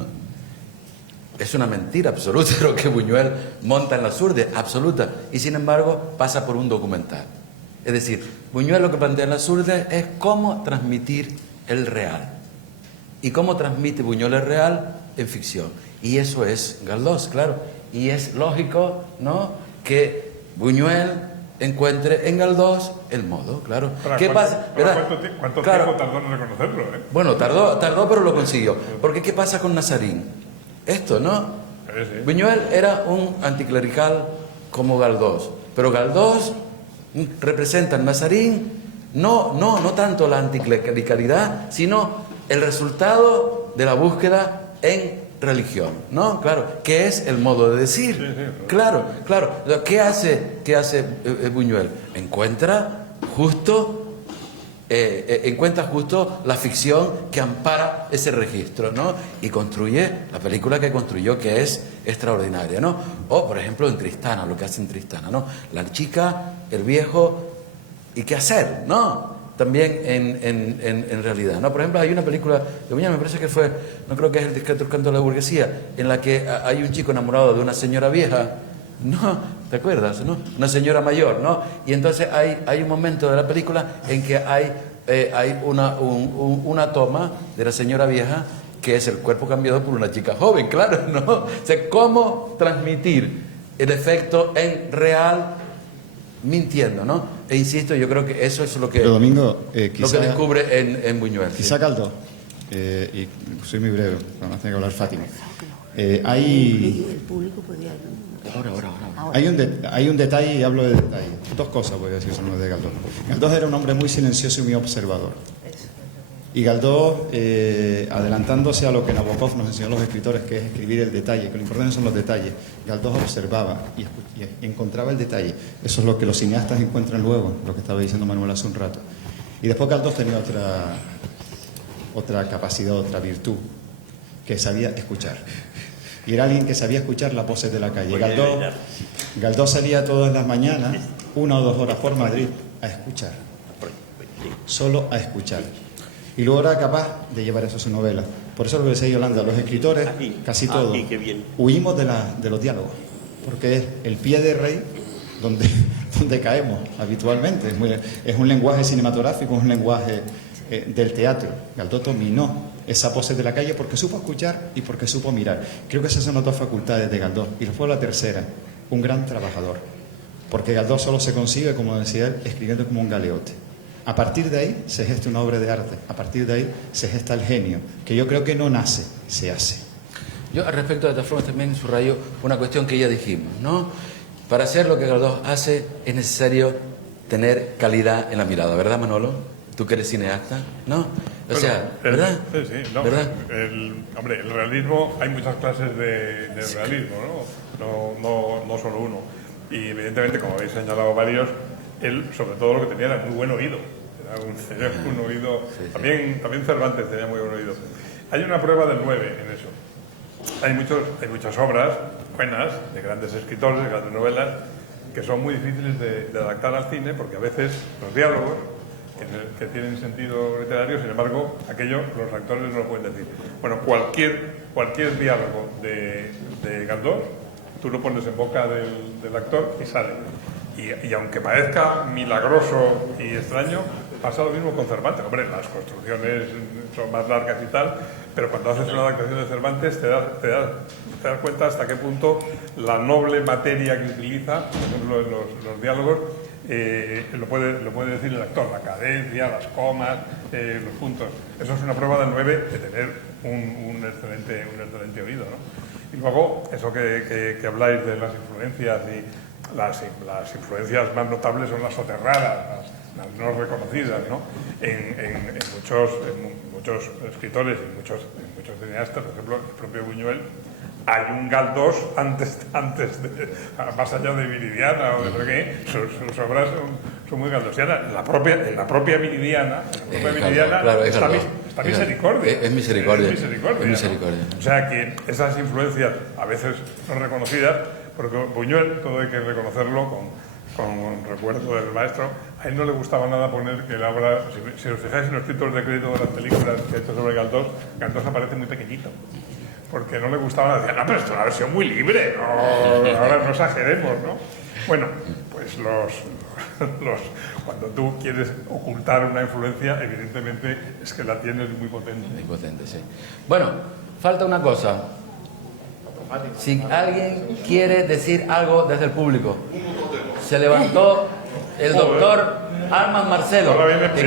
Es una mentira absoluta lo que Buñuel monta en las Surdes, absoluta, y sin embargo pasa por un documental. Es decir, Buñuel lo que plantea en las Surdes es cómo transmitir el real. ¿Y cómo transmite Buñuel el real? En ficción. Y eso es Galdós, claro. Y es lógico, ¿no?, que Buñuel encuentre en Galdós el modo, claro. ¿Qué pasa? ¿Cuánto Claro. tiempo tardó en reconocerlo, eh? Bueno, tardó, pero lo consiguió. Porque ¿qué pasa con Nazarín? Esto, ¿no? Sí. Buñuel era un anticlerical como Galdós, pero Galdós representa en Nazarín no tanto la anticlericalidad, sino el resultado de la búsqueda en religión, ¿no? Claro, ¿qué es el modo de decir? Sí. Claro. ¿Qué hace Buñuel? Encuentra justo la ficción que ampara ese registro, ¿no? Y construye la película que construyó, que es extraordinaria, ¿no? O, por ejemplo, en Tristana, lo que hace en Tristana, ¿no? La chica, el viejo, y qué hacer, ¿no? También en realidad, ¿no? Por ejemplo, hay una película de Buñuel, me parece que fue, no creo que es El discreto canto de la burguesía, en la que hay un chico enamorado de una señora vieja, ¿no? ¿Te acuerdas, no? Una señora mayor, ¿no? Y entonces hay un momento de la película en que hay una toma de la señora vieja que es el cuerpo cambiado por una chica joven, claro, ¿no? O sea, ¿cómo transmitir el efecto en real mintiendo, ¿no? E insisto, yo creo que eso es lo que, Pero Domingo, lo que descubre en Buñuel. Quizá Galdós, y soy muy breve, además tengo que hablar Fátima. Hay El público podía... un detalle, y hablo de detalle. Dos cosas voy a decir sobre de Galdós. Galdós era un hombre muy silencioso y muy observador. Y Galdós, adelantándose a lo que Nabokov nos enseñó a los escritores, que es escribir el detalle, que lo importante son los detalles, Galdós observaba y encontraba el detalle. Eso es lo que los cineastas encuentran luego, lo que estaba diciendo Manuel hace un rato. Y después Galdós tenía otra capacidad, otra virtud, que sabía escuchar. Y era alguien que sabía escuchar las voces de la calle. Galdós salía todas las mañanas, 1 o 2 horas por Madrid, a escuchar. Solo a escuchar. Y luego era capaz de llevar eso a su novela. Por eso lo que decía Yolanda, los escritores, casi todos, huimos de los diálogos, porque es el pie de rey donde caemos habitualmente. Es un lenguaje cinematográfico, es un lenguaje del teatro. Galdós dominó esa pose de la calle porque supo escuchar y porque supo mirar. Creo que esas son las dos facultades de Galdós. Y después la tercera, un gran trabajador. Porque Galdós solo se consigue, como decía él, escribiendo como un galeote. A partir de ahí se gesta una obra de arte, a partir de ahí se gesta el genio, que yo creo que no nace, se hace. Yo al respecto de todas formas también subrayo una cuestión que ya dijimos, ¿no? Para hacer lo que Galdós hace es necesario tener calidad en la mirada, ¿verdad, Manolo? Tú que eres cineasta, ¿no? O sea, ¿verdad? Sí, no, ¿verdad? Hombre, el realismo, hay muchas clases de realismo, no solo uno. Y evidentemente, como habéis señalado varios, él, sobre todo, lo que tenía era muy buen oído. Tenía un oído. También Cervantes tenía muy buen oído. Hay una prueba del 9 en eso. Hay muchas obras buenas de grandes escritores, de grandes novelas, que son muy difíciles de adaptar al cine, porque a veces los diálogos, que tienen sentido literario, sin embargo, aquello los actores no lo pueden decir. Bueno, cualquier diálogo de Galdós, tú lo pones en boca del actor y sale. Y aunque parezca milagroso y extraño, pasa lo mismo con Cervantes. Hombre, las construcciones son más largas y tal, pero cuando haces una adaptación de Cervantes te das cuenta hasta qué punto la noble materia que utiliza, por ejemplo, en los diálogos, lo puede decir el actor, la cadencia, las comas, los puntos. Eso es una prueba del 9 de tener un excelente oído, ¿no? Y luego, eso que habláis de las influencias las influencias más notables son las soterradas, las no reconocidas, ¿no? En muchos escritores y muchos cineastas, por ejemplo, el propio Buñuel, hay un Galdós más allá de Viridiana o de por qué, sus obras son muy galdosianas. En la propia Viridiana, claro, está Galdós. Misericordia. Es Misericordia. Es Misericordia, ¿no? O sea que esas influencias, a veces no reconocidas, porque Buñuel, todo hay que reconocerlo con recuerdo del maestro, a él no le gustaba nada poner que la obra, si os fijáis en los títulos de crédito de las películas que ha hecho sobre Galdós aparece muy pequeñito. Porque no le gustaba nada. Decían, no, pero esto es una versión muy libre, no, ahora no exageremos, ¿no? Bueno, pues cuando tú quieres ocultar una influencia, evidentemente es que la tienes muy potente. Muy potente, sí. Bueno, falta una cosa. Si alguien quiere decir algo desde el público. Se levantó el doctor Armas Marcelo, que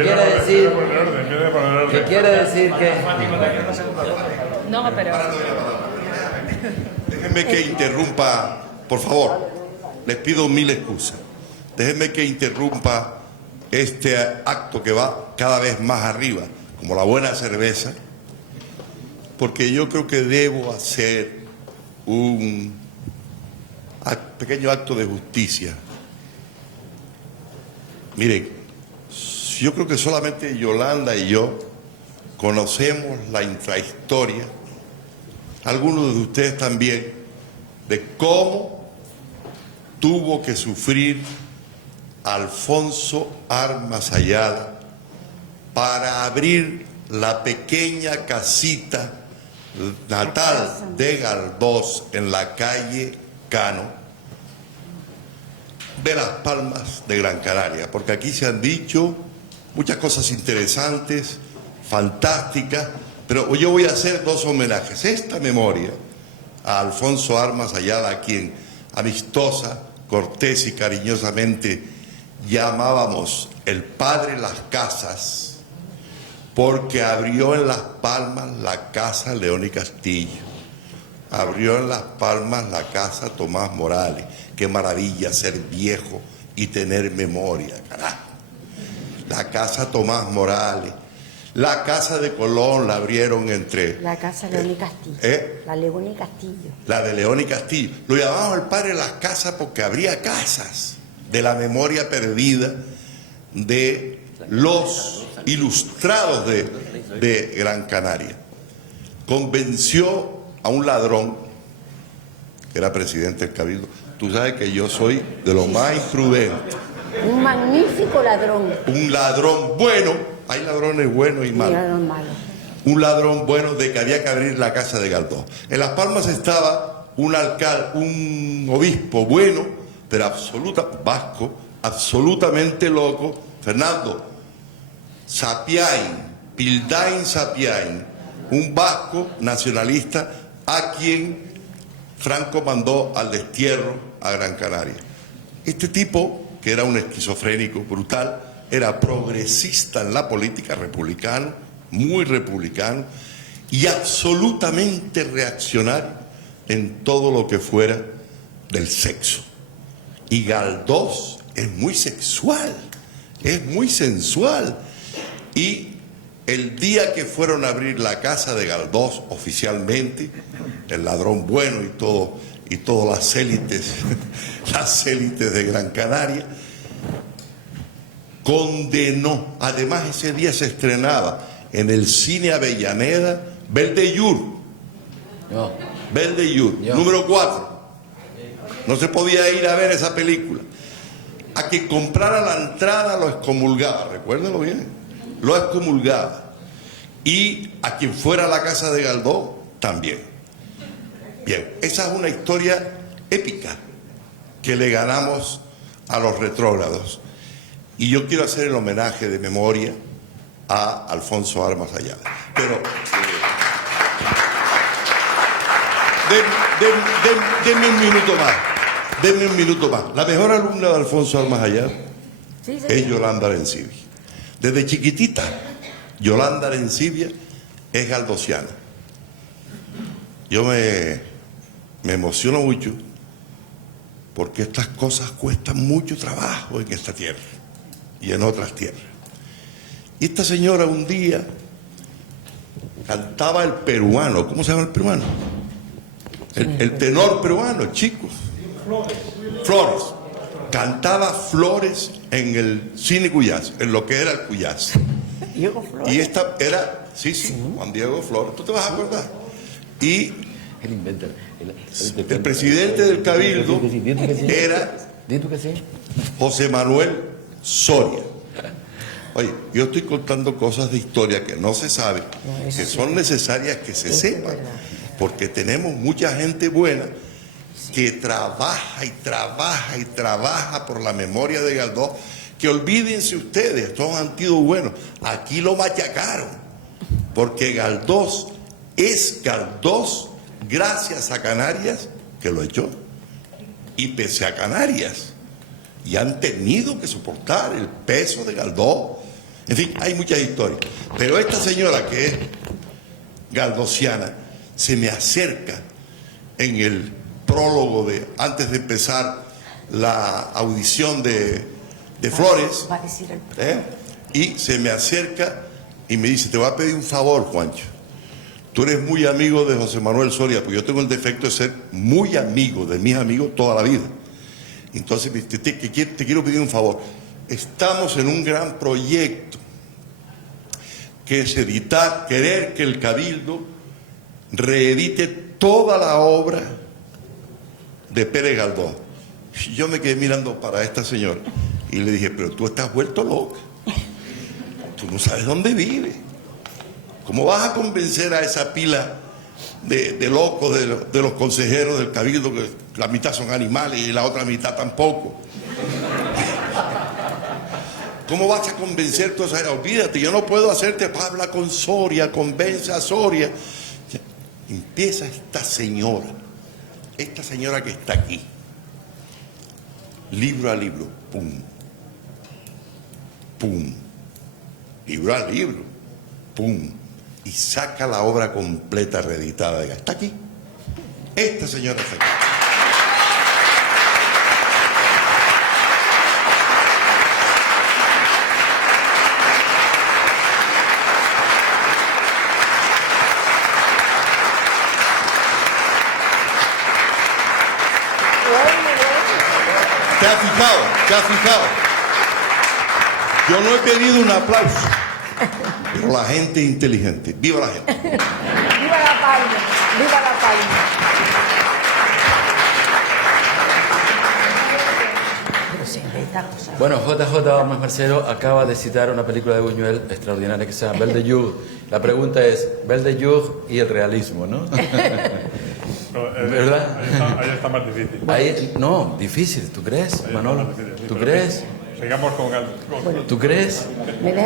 quiere decir que... No, pero... Déjenme que interrumpa, por favor, les pido mil excusas. Déjenme que interrumpa este acto que va cada vez más arriba, como la buena cerveza, porque yo creo que debo hacer un pequeño acto de justicia. Miren, yo creo que solamente Yolanda y yo conocemos la intrahistoria, algunos de ustedes también, de cómo tuvo que sufrir Alfonso Armas Ayala para abrir la pequeña casita natal de Galdós en la calle Cano de Las Palmas de Gran Canaria, porque aquí se han dicho muchas cosas interesantes, fantásticas, pero yo voy a hacer dos homenajes. Esta memoria a Alfonso Armas Ayala, a quien amistosa, cortés y cariñosamente llamábamos el padre Las Casas, porque abrió en Las Palmas la casa León y Castillo, abrió en Las Palmas la casa Tomás Morales. Qué maravilla ser viejo y tener memoria, carajo. La casa Tomás Morales, la casa de Colón la abrieron entre... La casa León y Castillo. La León y Castillo. La de León y Castillo. Lo llamaban el padre Las Casas porque abría casas de la memoria perdida de los ilustrados de Gran Canaria. Convenció a un ladrón, que era presidente del Cabildo. Tú sabes que yo soy de lo más imprudente. Un magnífico ladrón. Un ladrón bueno, hay ladrones buenos y malos. Ladrón malo. Un ladrón bueno de que había que abrir la casa de Galdós. En Las Palmas estaba un alcalde, un obispo bueno, pero vasco, absolutamente loco, Fernando Sapiain, Pildain Sapiain, un vasco nacionalista a quien Franco mandó al destierro a Gran Canaria. Este tipo, que era un esquizofrénico brutal, era progresista en la política, republicano, muy republicano, y absolutamente reaccionario en todo lo que fuera del sexo. Y Galdós es muy sexual, es muy sensual. Y el día que fueron a abrir la casa de Galdós oficialmente, el ladrón bueno y todas las élites de Gran Canaria, condenó. Además, ese día se estrenaba en el cine Avellaneda Beldellur, número 4. No se podía ir a ver esa película. A quien comprara la entrada lo excomulgaba, recuérdenlo bien, lo excomulgaba. Y a quien fuera a la casa de Galdós también. Bien, esa es una historia épica que le ganamos a los retrógrados. Y yo quiero hacer el homenaje de memoria a Alfonso Armas Ayala. Pero denme un minuto más. Denme un minuto más. La mejor alumna de Alfonso Armas Ayala es Yolanda Arencibia. Desde chiquitita, Yolanda Arencibia es galdosiana. Yo me emociono mucho porque estas cosas cuestan mucho trabajo en esta tierra y en otras tierras. Y esta señora un día cantaba el peruano. ¿Cómo se llama el peruano? El tenor peruano, chicos. Flores. Cantaba Flores en el cine Cuyás, en lo que era el Cuyás. Diego Flores. Y esta era, sí, Juan Diego Flores, tú te vas a acordar. Y el presidente del Cabildo era José Manuel Soria. Oye, yo estoy contando cosas de historia que no se saben, que son necesarias que se sepan, porque tenemos mucha gente buena que trabaja y trabaja y trabaja por la memoria de Galdós, que olvídense ustedes, estos han sido buenos, aquí lo machacaron, porque Galdós es Galdós gracias a Canarias, que lo echó, y pese a Canarias, y han tenido que soportar el peso de Galdós. En fin, hay muchas historias, pero esta señora que es galdosiana se me acerca en el prólogo antes de empezar la audición de Flores, y se me acerca y me dice: te voy a pedir un favor, Juancho, tú eres muy amigo de José Manuel Soria, porque yo tengo el defecto de ser muy amigo de mis amigos toda la vida. Entonces te quiero pedir un favor. Estamos en un gran proyecto que es querer que el Cabildo reedite toda la obra de Pérez Galdós. Y yo me quedé mirando para esta señora y le dije: pero tú estás vuelto loca, tú no sabes dónde vive, ¿cómo vas a convencer a esa pila de locos de los consejeros del Cabildo, que la mitad son animales y la otra mitad tampoco? ¿Cómo vas a convencer a toda esa gente? Olvídate, yo no puedo hacerte, habla con Soria, convence a Soria. Empieza esta señora que está aquí, libro a libro, pum, pum, libro a libro, pum, y saca la obra completa reeditada. Está aquí, esta señora está aquí. ¿Te has fijado? Yo no he pedido un aplauso, pero la gente es inteligente. ¡Viva la gente! ¡Viva la Palma! ¡Viva la Palma! Bueno, JJ Gómez Marcelo acaba de citar una película de Buñuel extraordinaria que se llama Belle de Jour. La pregunta es, Belle de Jour y el realismo, ¿no? ¿Verdad? Ahí está más difícil. Ahí, no, difícil, ¿tú crees, Manolo? ¿Tú crees? Sigamos con ¿Tú crees?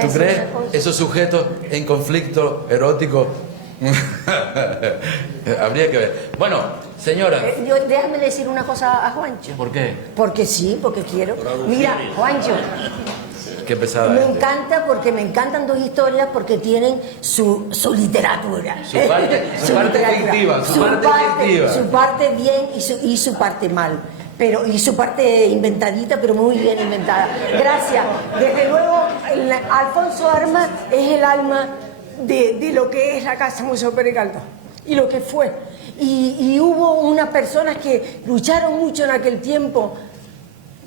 ¿Tú crees? Esos sujetos en conflicto erótico. Habría que ver. Bueno, señora. Déjame decir una cosa a Juancho. ¿Por qué? Porque sí, porque quiero. Mira, Juancho. Qué pesada. Me encanta porque me encantan dos historias porque tienen su literatura. Su parte fictiva. Su parte bien y su parte mal. Y su parte inventadita, pero muy bien inventada. Gracias. Desde luego, Alfonso Armas es el alma de lo que es la Casa Museo Pérez Galdós y lo que fue. Y hubo unas personas que lucharon mucho en aquel tiempo.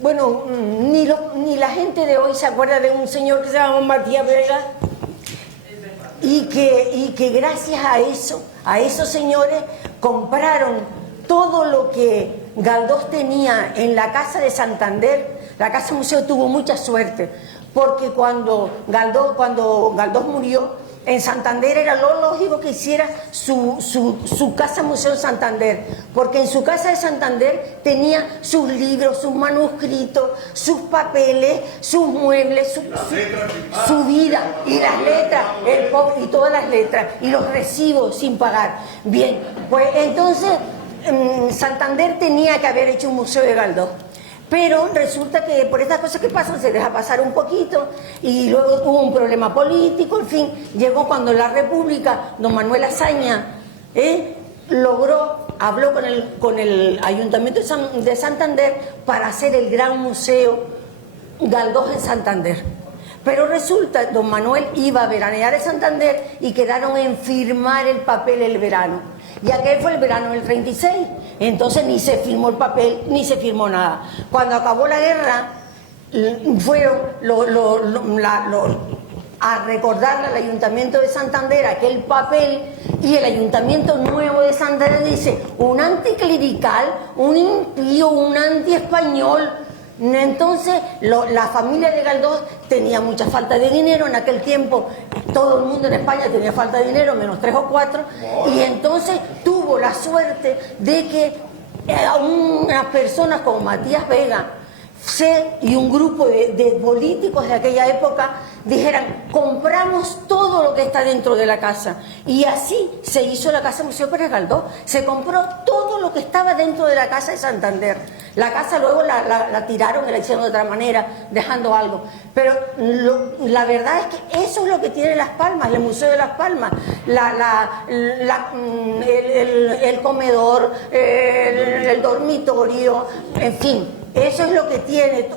Bueno, ni la gente de hoy se acuerda de un señor que se llama Matías Vega, y que gracias a esos señores compraron todo lo que Galdós tenía en la Casa de Santander. La Casa Museo tuvo mucha suerte, porque cuando Galdós murió, en Santander era lo lógico que hiciera su Casa Museo en Santander, porque en su Casa de Santander tenía sus libros, sus manuscritos, sus papeles, sus muebles, su vida, y las letras, el pop y todas las letras, y los recibos sin pagar. Bien, pues entonces Santander tenía que haber hecho un museo de Galdós. Pero resulta que por estas cosas que pasan se deja pasar un poquito y luego hubo un problema político, en fin, llegó cuando la República, don Manuel Azaña, habló con el Ayuntamiento de Santander para hacer el gran museo Galdós en Santander. Pero resulta, don Manuel iba a veranear en Santander y quedaron en firmar el papel el verano. Y aquel fue el verano del 36, entonces ni se firmó el papel, ni se firmó nada. Cuando acabó la guerra, fueron a recordarle al Ayuntamiento de Santander aquel papel, y el Ayuntamiento Nuevo de Santander dice: un anticlerical, un impío, un antiespañol. Entonces la familia de Galdós tenía mucha falta de dinero en aquel tiempo. Todo el mundo en España tenía falta de dinero, menos 3 o 4, y entonces tuvo la suerte de que unas personas como Matías Vega y un grupo de políticos de aquella época dijeran: compramos todo lo que está dentro de la casa. Y así se hizo la Casa Museo Pérez Galdós. Se compró todo lo que estaba dentro de la casa de Santander. La casa luego la tiraron y la hicieron de otra manera, dejando algo. Pero la verdad es que eso es lo que tiene Las Palmas, el Museo de Las Palmas. El comedor, el dormitorio, en fin. Eso es lo que tiene,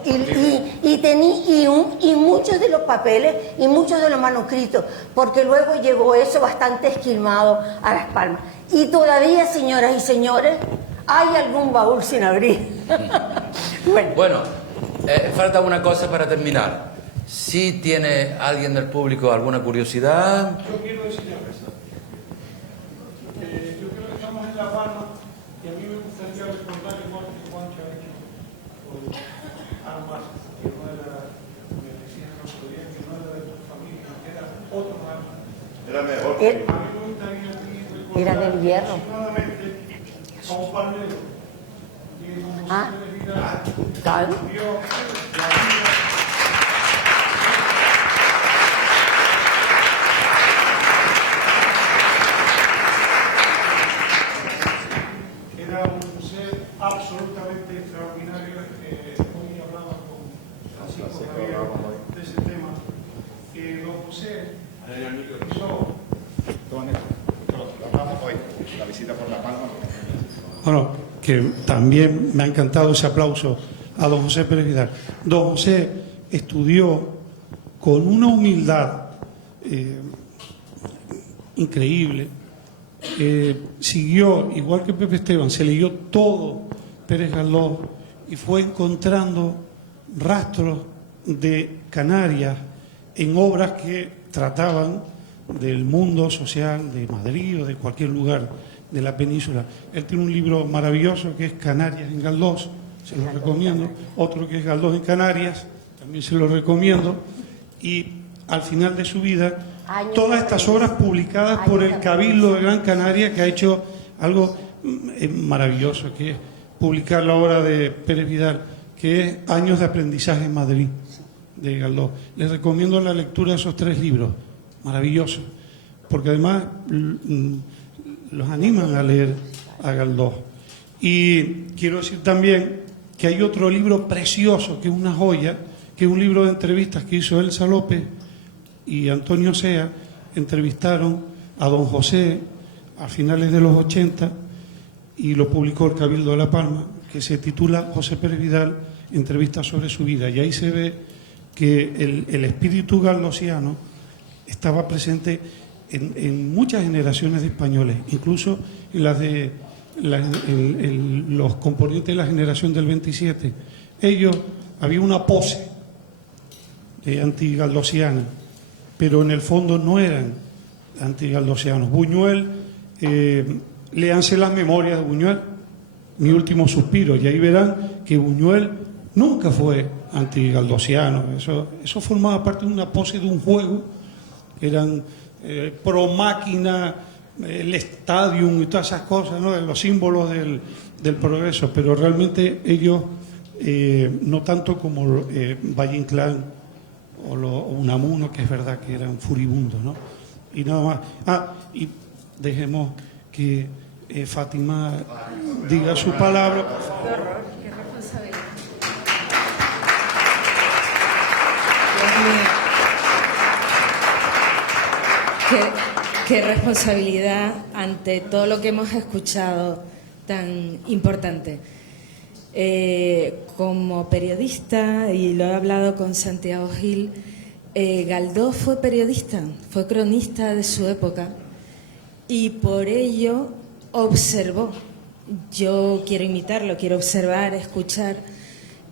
y muchos de los papeles y muchos de los manuscritos, porque luego llegó eso bastante esquilmado a Las Palmas. Y todavía, señoras y señores, hay algún baúl sin abrir. Bueno, falta una cosa para terminar. Si tiene alguien del público alguna curiosidad. Yo quiero decir una cosa. Yo creo que estamos en La Palma y a mí me gustaría recordar igual que Juancho ha hecho armas, que no era, me decían el otro día, que no era de tu familia, que era otro arma. Era mejor. A mí me gustaría recordar era del hierro. Aproximadamente a un palmero que como se le vida claro. vio la vida. Era un ser absolutamente extraordinario. Hoy hablaba con Francisco Javier de ese tema. Don José hizo... Hablamos hoy, la visita por La Palma. Bueno, que también me ha encantado ese aplauso a don José Pérez Vidal. Don José estudió con una humildad increíble. Siguió, igual que Pepe Esteban, se leyó todo Pérez Galdós y fue encontrando rastros de Canarias en obras que trataban del mundo social de Madrid o de cualquier lugar de la península. Él tiene un libro maravilloso que es Canarias en Galdós, se lo recomiendo. Otro que es Galdós en Canarias, también se lo recomiendo. Y al final de su vida, todas estas obras publicadas por el Cabildo de Gran Canaria, que ha hecho algo maravilloso, que es publicar la obra de Pérez Vidal, que es Años de aprendizaje en Madrid, de Galdós. Les recomiendo la lectura de esos 3 libros, maravillosos, porque además los animan a leer a Galdós. Y quiero decir también que hay otro libro precioso, que es una joya, que es un libro de entrevistas que hizo Elsa López y Antonio Sea. Entrevistaron a don José a finales de los 80 y lo publicó el Cabildo de La Palma, que se titula José Pérez Vidal, entrevistas sobre su vida. Y ahí se ve que el espíritu galdosiano estaba presente en muchas generaciones de españoles, incluso en las de los componentes de la generación del 27. Había una pose antigaldosiana, pero en el fondo no eran antigaldosianos. Buñuel, léanse las memorias de Buñuel, Mi último suspiro, y ahí verán que Buñuel nunca fue antigaldosiano. Eso formaba parte de una pose de un juego, que eran pro máquina, el stadium y todas esas cosas, ¿no? Los símbolos del progreso, pero realmente ellos no tanto como Valle Inclán o Unamuno, que es verdad que eran furibundos, ¿no? Y nada más. Y dejemos que Fátima diga su palabra. Qué horror, qué responsabilidad. Dios mío. qué responsabilidad ante todo lo que hemos escuchado tan importante. Como periodista, y lo he hablado con Santiago Gil, Galdós fue periodista, fue cronista de su época y por ello observó. Yo quiero imitarlo, quiero observar, escuchar.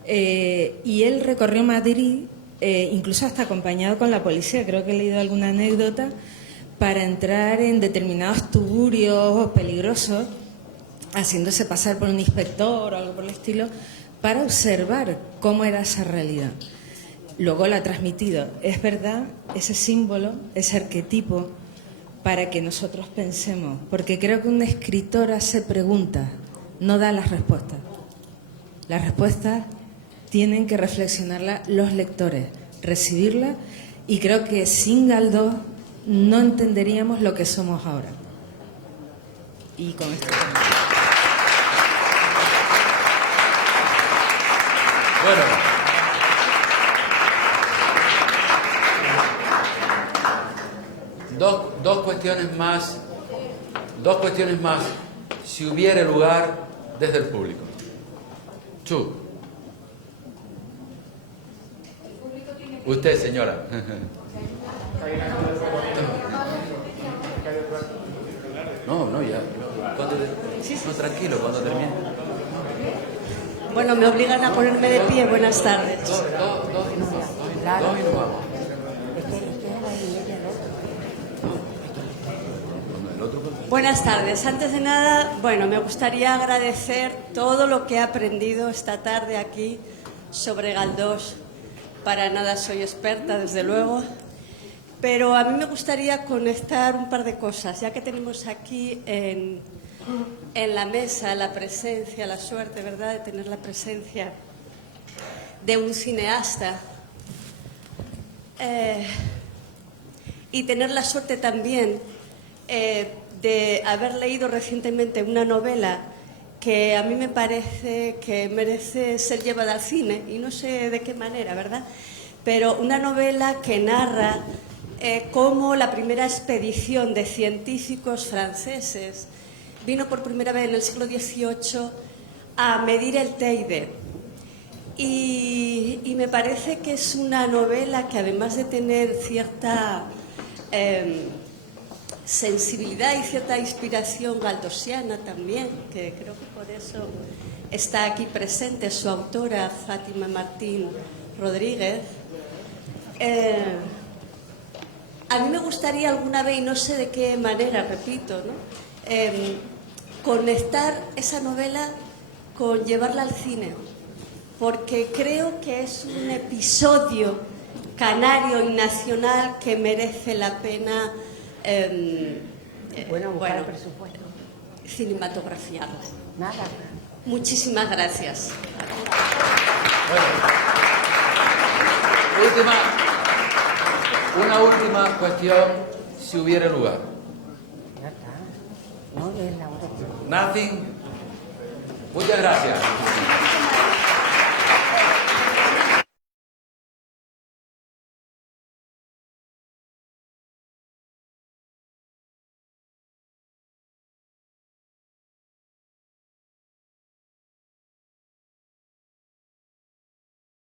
Y él recorrió Madrid, incluso hasta acompañado con la policía, creo que he leído alguna anécdota, para entrar en determinados tugurios peligrosos, haciéndose pasar por un inspector o algo por el estilo, para observar cómo era esa realidad. Luego la ha transmitido. Es verdad, ese símbolo, ese arquetipo, para que nosotros pensemos, porque creo que un escritor hace preguntas, no da las respuestas. Las respuestas tienen que reflexionarlas los lectores, recibirlas, y creo que sin Galdós no entenderíamos lo que somos ahora. Y con esto. Bueno. Dos cuestiones más. Dos cuestiones más, si hubiera lugar, desde el público. Chu. Usted, señora. No, ya. No, tranquilo, cuando termine. Bueno, me obligan a ponerme de pie. Buenas tardes. Dos y nos vamos. Buenas tardes. Antes de nada, bueno, me gustaría agradecer todo lo que he aprendido esta tarde aquí sobre Galdós. Para nada soy experta, desde luego, pero a mí me gustaría conectar un par de cosas, ya que tenemos aquí en la mesa la presencia, la suerte, ¿verdad?, de tener la presencia de un cineasta y tener la suerte también de haber leído recientemente una novela que a mí me parece que merece ser llevada al cine, y no sé de qué manera, ¿verdad? Pero una novela que narra cómo la primera expedición de científicos franceses vino por primera vez en el siglo XVIII a medir el Teide. Y me parece que es una novela que, además de tener cierta sensibilidad y cierta inspiración galdosiana también, que creo que por eso está aquí presente su autora, Fátima Martín Rodríguez. A mí me gustaría alguna vez, y no sé de qué manera, repito, ¿no?, conectar esa novela con llevarla al cine, porque creo que es un episodio canario y nacional que merece la pena cinematografiarla. Nada. Muchísimas gracias. Una última cuestión, si hubiera lugar. No, es la hora. Nothing. Muchas gracias.